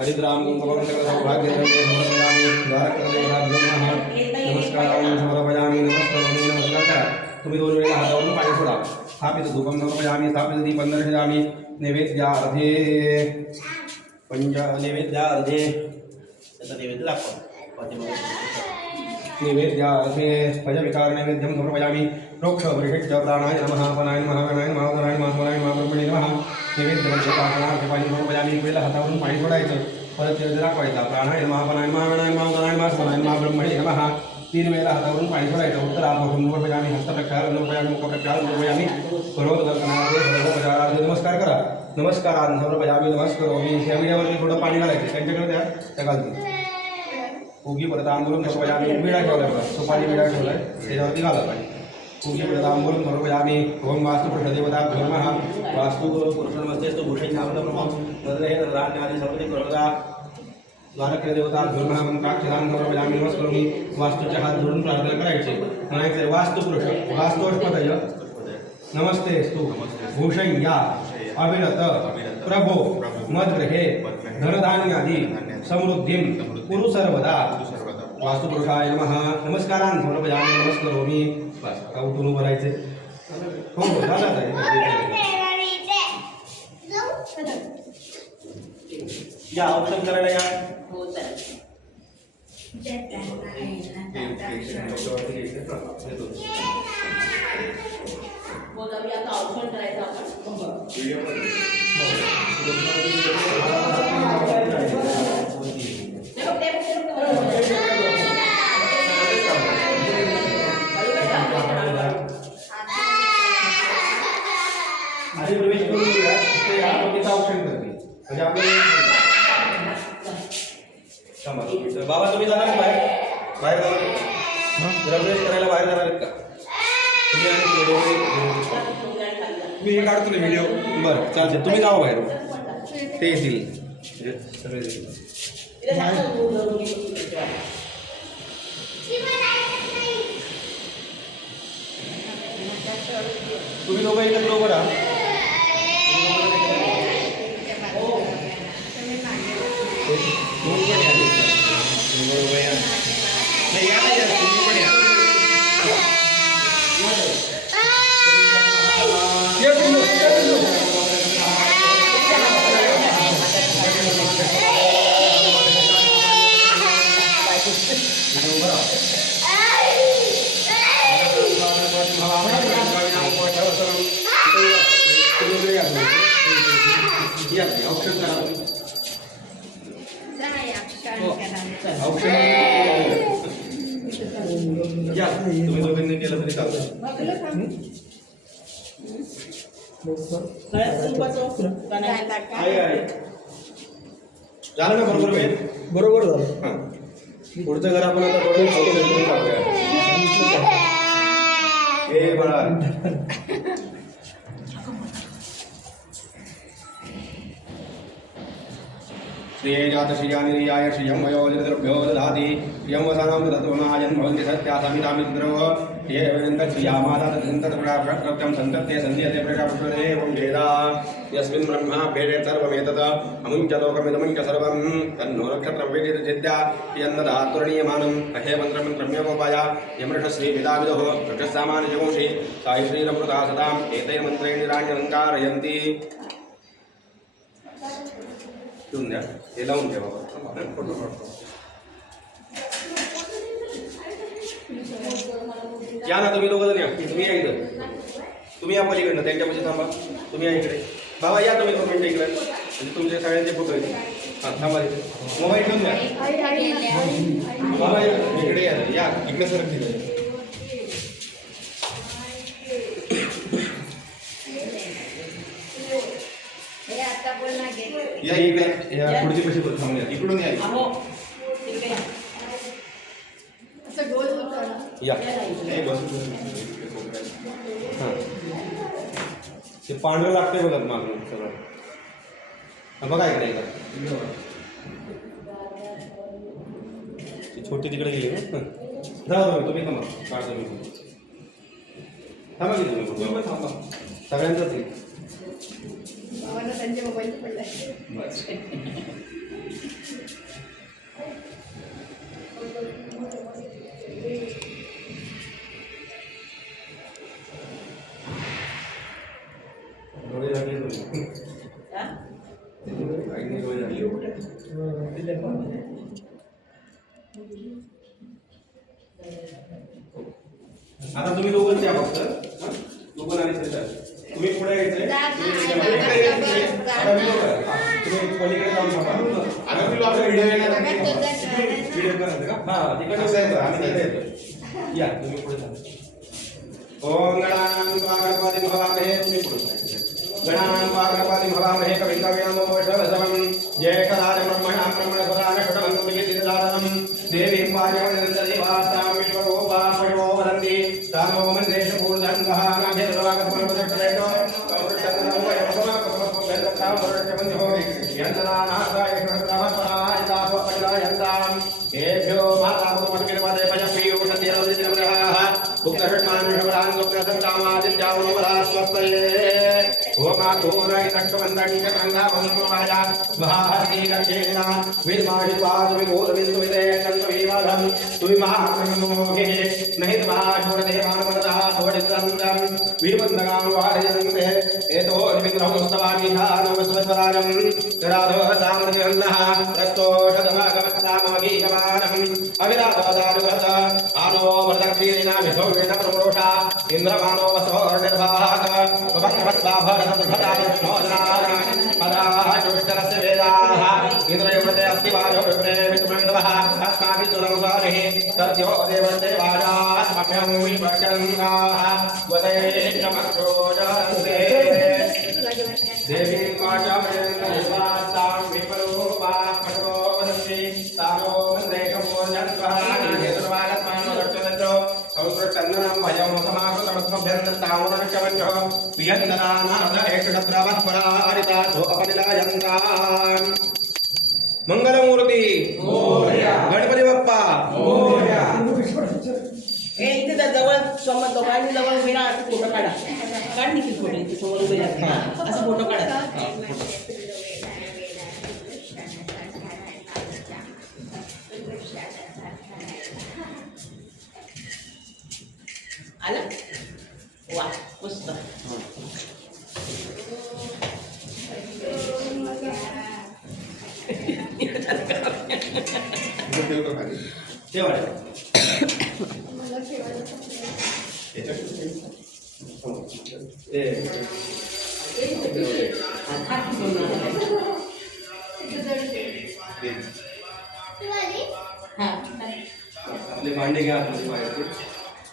हरिद्राम कुंभकं सकलसौभाग्यं समर्पयामि द्वारकृतदेवताभ्यो नमः. नमस्कारान् समर्पयामि. नमस्कारामि. नमस्कार. तुम्ही 2 वेळा हातावरून पाणी सोडा. स्थापित धूपं समर्पयामि. स्थापित दीपं दर्शयामि. नैवेद्यार्थे नैवेद्यार्थे त्याचा नैवेद्य दाखवा. नैवेद्यार्थे भजविकार नैवेद्यं समर्पयामि. प्रोक्ष वरिष्ठ प्राणाय नमः. पनाय नमः. गणाय नमः. गणाय नमः. स्मराय नमः. ब्रह्मणे नमः. नैवेद्य पाणी समर्पयामि. एक वेळेला हातावरून पाणी सोडायचं. परत नैवेद्य दाखवायचा. प्राणाय नमः. पनाय नमः. गणाय नमः. गणाय नमः. स्मराय नमः. ब्रह्मणे नमः. 3 वेळेला हातावरून पाणी सोडायचं. उत्तराभूषण समर्पयामि. हस्तप्रक्षालन समर्पयामि. मुखप्रक्षालन समर्पयामि. सर्वोदर्शनार्थे सर्वोपचारार्थे नमस्कार करा. नमस्कारान् समर्पयामि नमस्करोमि. ह्या विड्यावरती थोडं पाणी घालायचं त्यांच्याकडे द्या, त्या घालतील. उगी परत आंदोलन समर्पयामि. विडा ठेवलाय बघा, सुपारी विडा ठेवलाय, त्याच्यावरती घाला पाणी. उगी परत आंदोलन समर्पयामि. ओम वास्तु पुरुषदेवताभ्यो नमः. वास्तु पुरुषनमस्तेस्तु भूषण नामप्रभो तद्रे तद्राज्ञादि सर्वदि प्रभदा द्वारके देवताभ्यो नमः. मंत्राक्षरान् समर्पयामि नमस्करोमि. वास्तूच्या हात जोडून प्रार्थना करायची. म्हणायचं वास्तु पुरुष वास्तोष्पदय नमस्तेस्तु भूषय्या अविरत प्रभो मद्गृहे धनधान्यादि समृद्धिं कुरु सर्वदा. वास्तुपुरुषाय नमः. नमस्कारान् समर्पयामि नमस्करोमि. बस आता उठून उभं राहायचे. हो हो झालं आता. या ऑप्शन करायला या. हो चालेल. मग आम्ही आता ऑप्शन करायचं आपण. आधी प्रवेश करून घेऊया. ते याचा ऑप्शन करते म्हणजे आपल्याला बाबा तुम्ही जाणार का बाहेर जाणार प्रवेश करायला बाहेर जाणार आहेत का तुम्ही? हे काढतो ना व्हिडिओ. बरं चालते तुम्ही जावा बाहेर, ते येतील म्हणजे सगळे येतील. तुम्ही दोघं एकत्र उभं राहा. तुम्ही दोघांनी केलं तरी चालतं. झालं ना बरोबर वेळ? बरोबर झालं. हां पुढचं घर आपण आता थोडं करून टाकूया. हे बघा श्रियजातश्रियानिर्याय श्रियं वयोजद्रभ्यो ददाति श्रियं वसानां दत्तोनायन् भवन्ति सत्यासामितामिद्रव ये श्रियामादातन्तत्प्रत्यं सन्तत्ते सन्ध्यते प्रजापुष्पदे एवं वेदा यस्मिन् ब्रह्मा भेदे सर्वमेतत् अमुञ्च लोकमिदमुञ्च सर्वं तन्नो नक्षत्रं वेदितचिद्या यन्नदातुरणीयमानं अहे मन्त्रमन्त्रम्योपाय यमृषश्री वेदाविदुः वृक्षस्सामान्यवंशी साई श्रीरमृता सदाम् एतैर्मन्त्रैर्निराण्यलङ्कारयन्ति. ठेवून द्या, हे लावून द्या बाबा. या ना तुम्ही दोघं या. तुम्ही या इथं, तुम्ही या पलीकडनं त्यांच्यापाशी थांबा. तुम्ही या इकडे बाबा, या तुम्ही 2 मिनिटं इकडे म्हणजे तुमच्या सगळ्यांचे फोटो येतील. हां थांबा तिथे. मोबाईल ठेवून द्या बाबा. इकडे या, या इकडे सर. या इकडे या पुढची कशी थांबूया. इकडून या. असं गोल होतं ना. या हां ते पांढरं लागतंय बघा मागून सगळं. बघा इकडे एकदा छोटी तिकडे गेली ना. जा तुम्ही थांबा. काढतो मी. थांबा की तुम्ही थांबा. सगळ्यांचंच येईल. बाबांना त्यांच्या मोबाईल पडलाय. आता तुम्ही दोघं या फक्त. दोघं आणि तुम्ही पुढे यायचंय. तुम्ही पलीकडे जाऊन थांबा. व्हिडिओ करायचं का? हां तिकडे आम्ही येतो. या तुम्ही पुढे जा. ओम गणानां गणपतिं हवामहे. तुम्ही पुढे गणानां गणपतिं हवामहे. नमस्ते ओमातोर इदक्कवन्दं चक्रङ्गावन्दमाया महाहस्ति कक्षेण विद्माहित्वाद विगोरविन्दुविदेशन्तविवादं तुविमाक्रमोगे नहितभाषोरदेवानवरदा तोडित्रन्दं वीरवन्दगां वारयन्ते एतो निविग्रहमुस्तवानीशानवस्वस्वराजं राधो सामृतिवन्नः प्रस्तोषदमागमस्तामगीयमानम् अविराधवदारुगत आनो वरदक्षीणेन विसौवेन प्रमोषा इन्द्रमानो वसोर्निर्वाहक भक्तवत्वा भरतदुर्भदायुष्णोदनाः पदाशुष्टरस्य वेदाः इन्द्रयुवते अस्ति वाजो विप्रे विष्णुमण्डवः अस्माभिः सुरंसारिः सद्यो देवदेवाजास्मभ्यं विपश्यन्नाः वदैष्णमक्षोजन्ते देवी माचामयन्तां विपरूपा पटवो वदन्ति तानो वन्देकमोर्जन्त्वः नागेतुर्वागत्मानोदक्षदत्रो संस्कृतन्ननं वयं समाकृतमस्मभ्यन्ततामुनश्चवञ्चो वियन्नदानादहेक्षद्रवः परारितासो अपनिलायन्तान् मंगलमूर्ती गणपती बाप्पा हे इथे त्या जवळ समोर दोघांनी जवळ उभे राहा असं फोटो काढा काढ निघतील फोटो इथे समोर उभे राहा असं फोटो काढा आलं वा मस्त आपले भांडे घ्या आपले बाहेरचे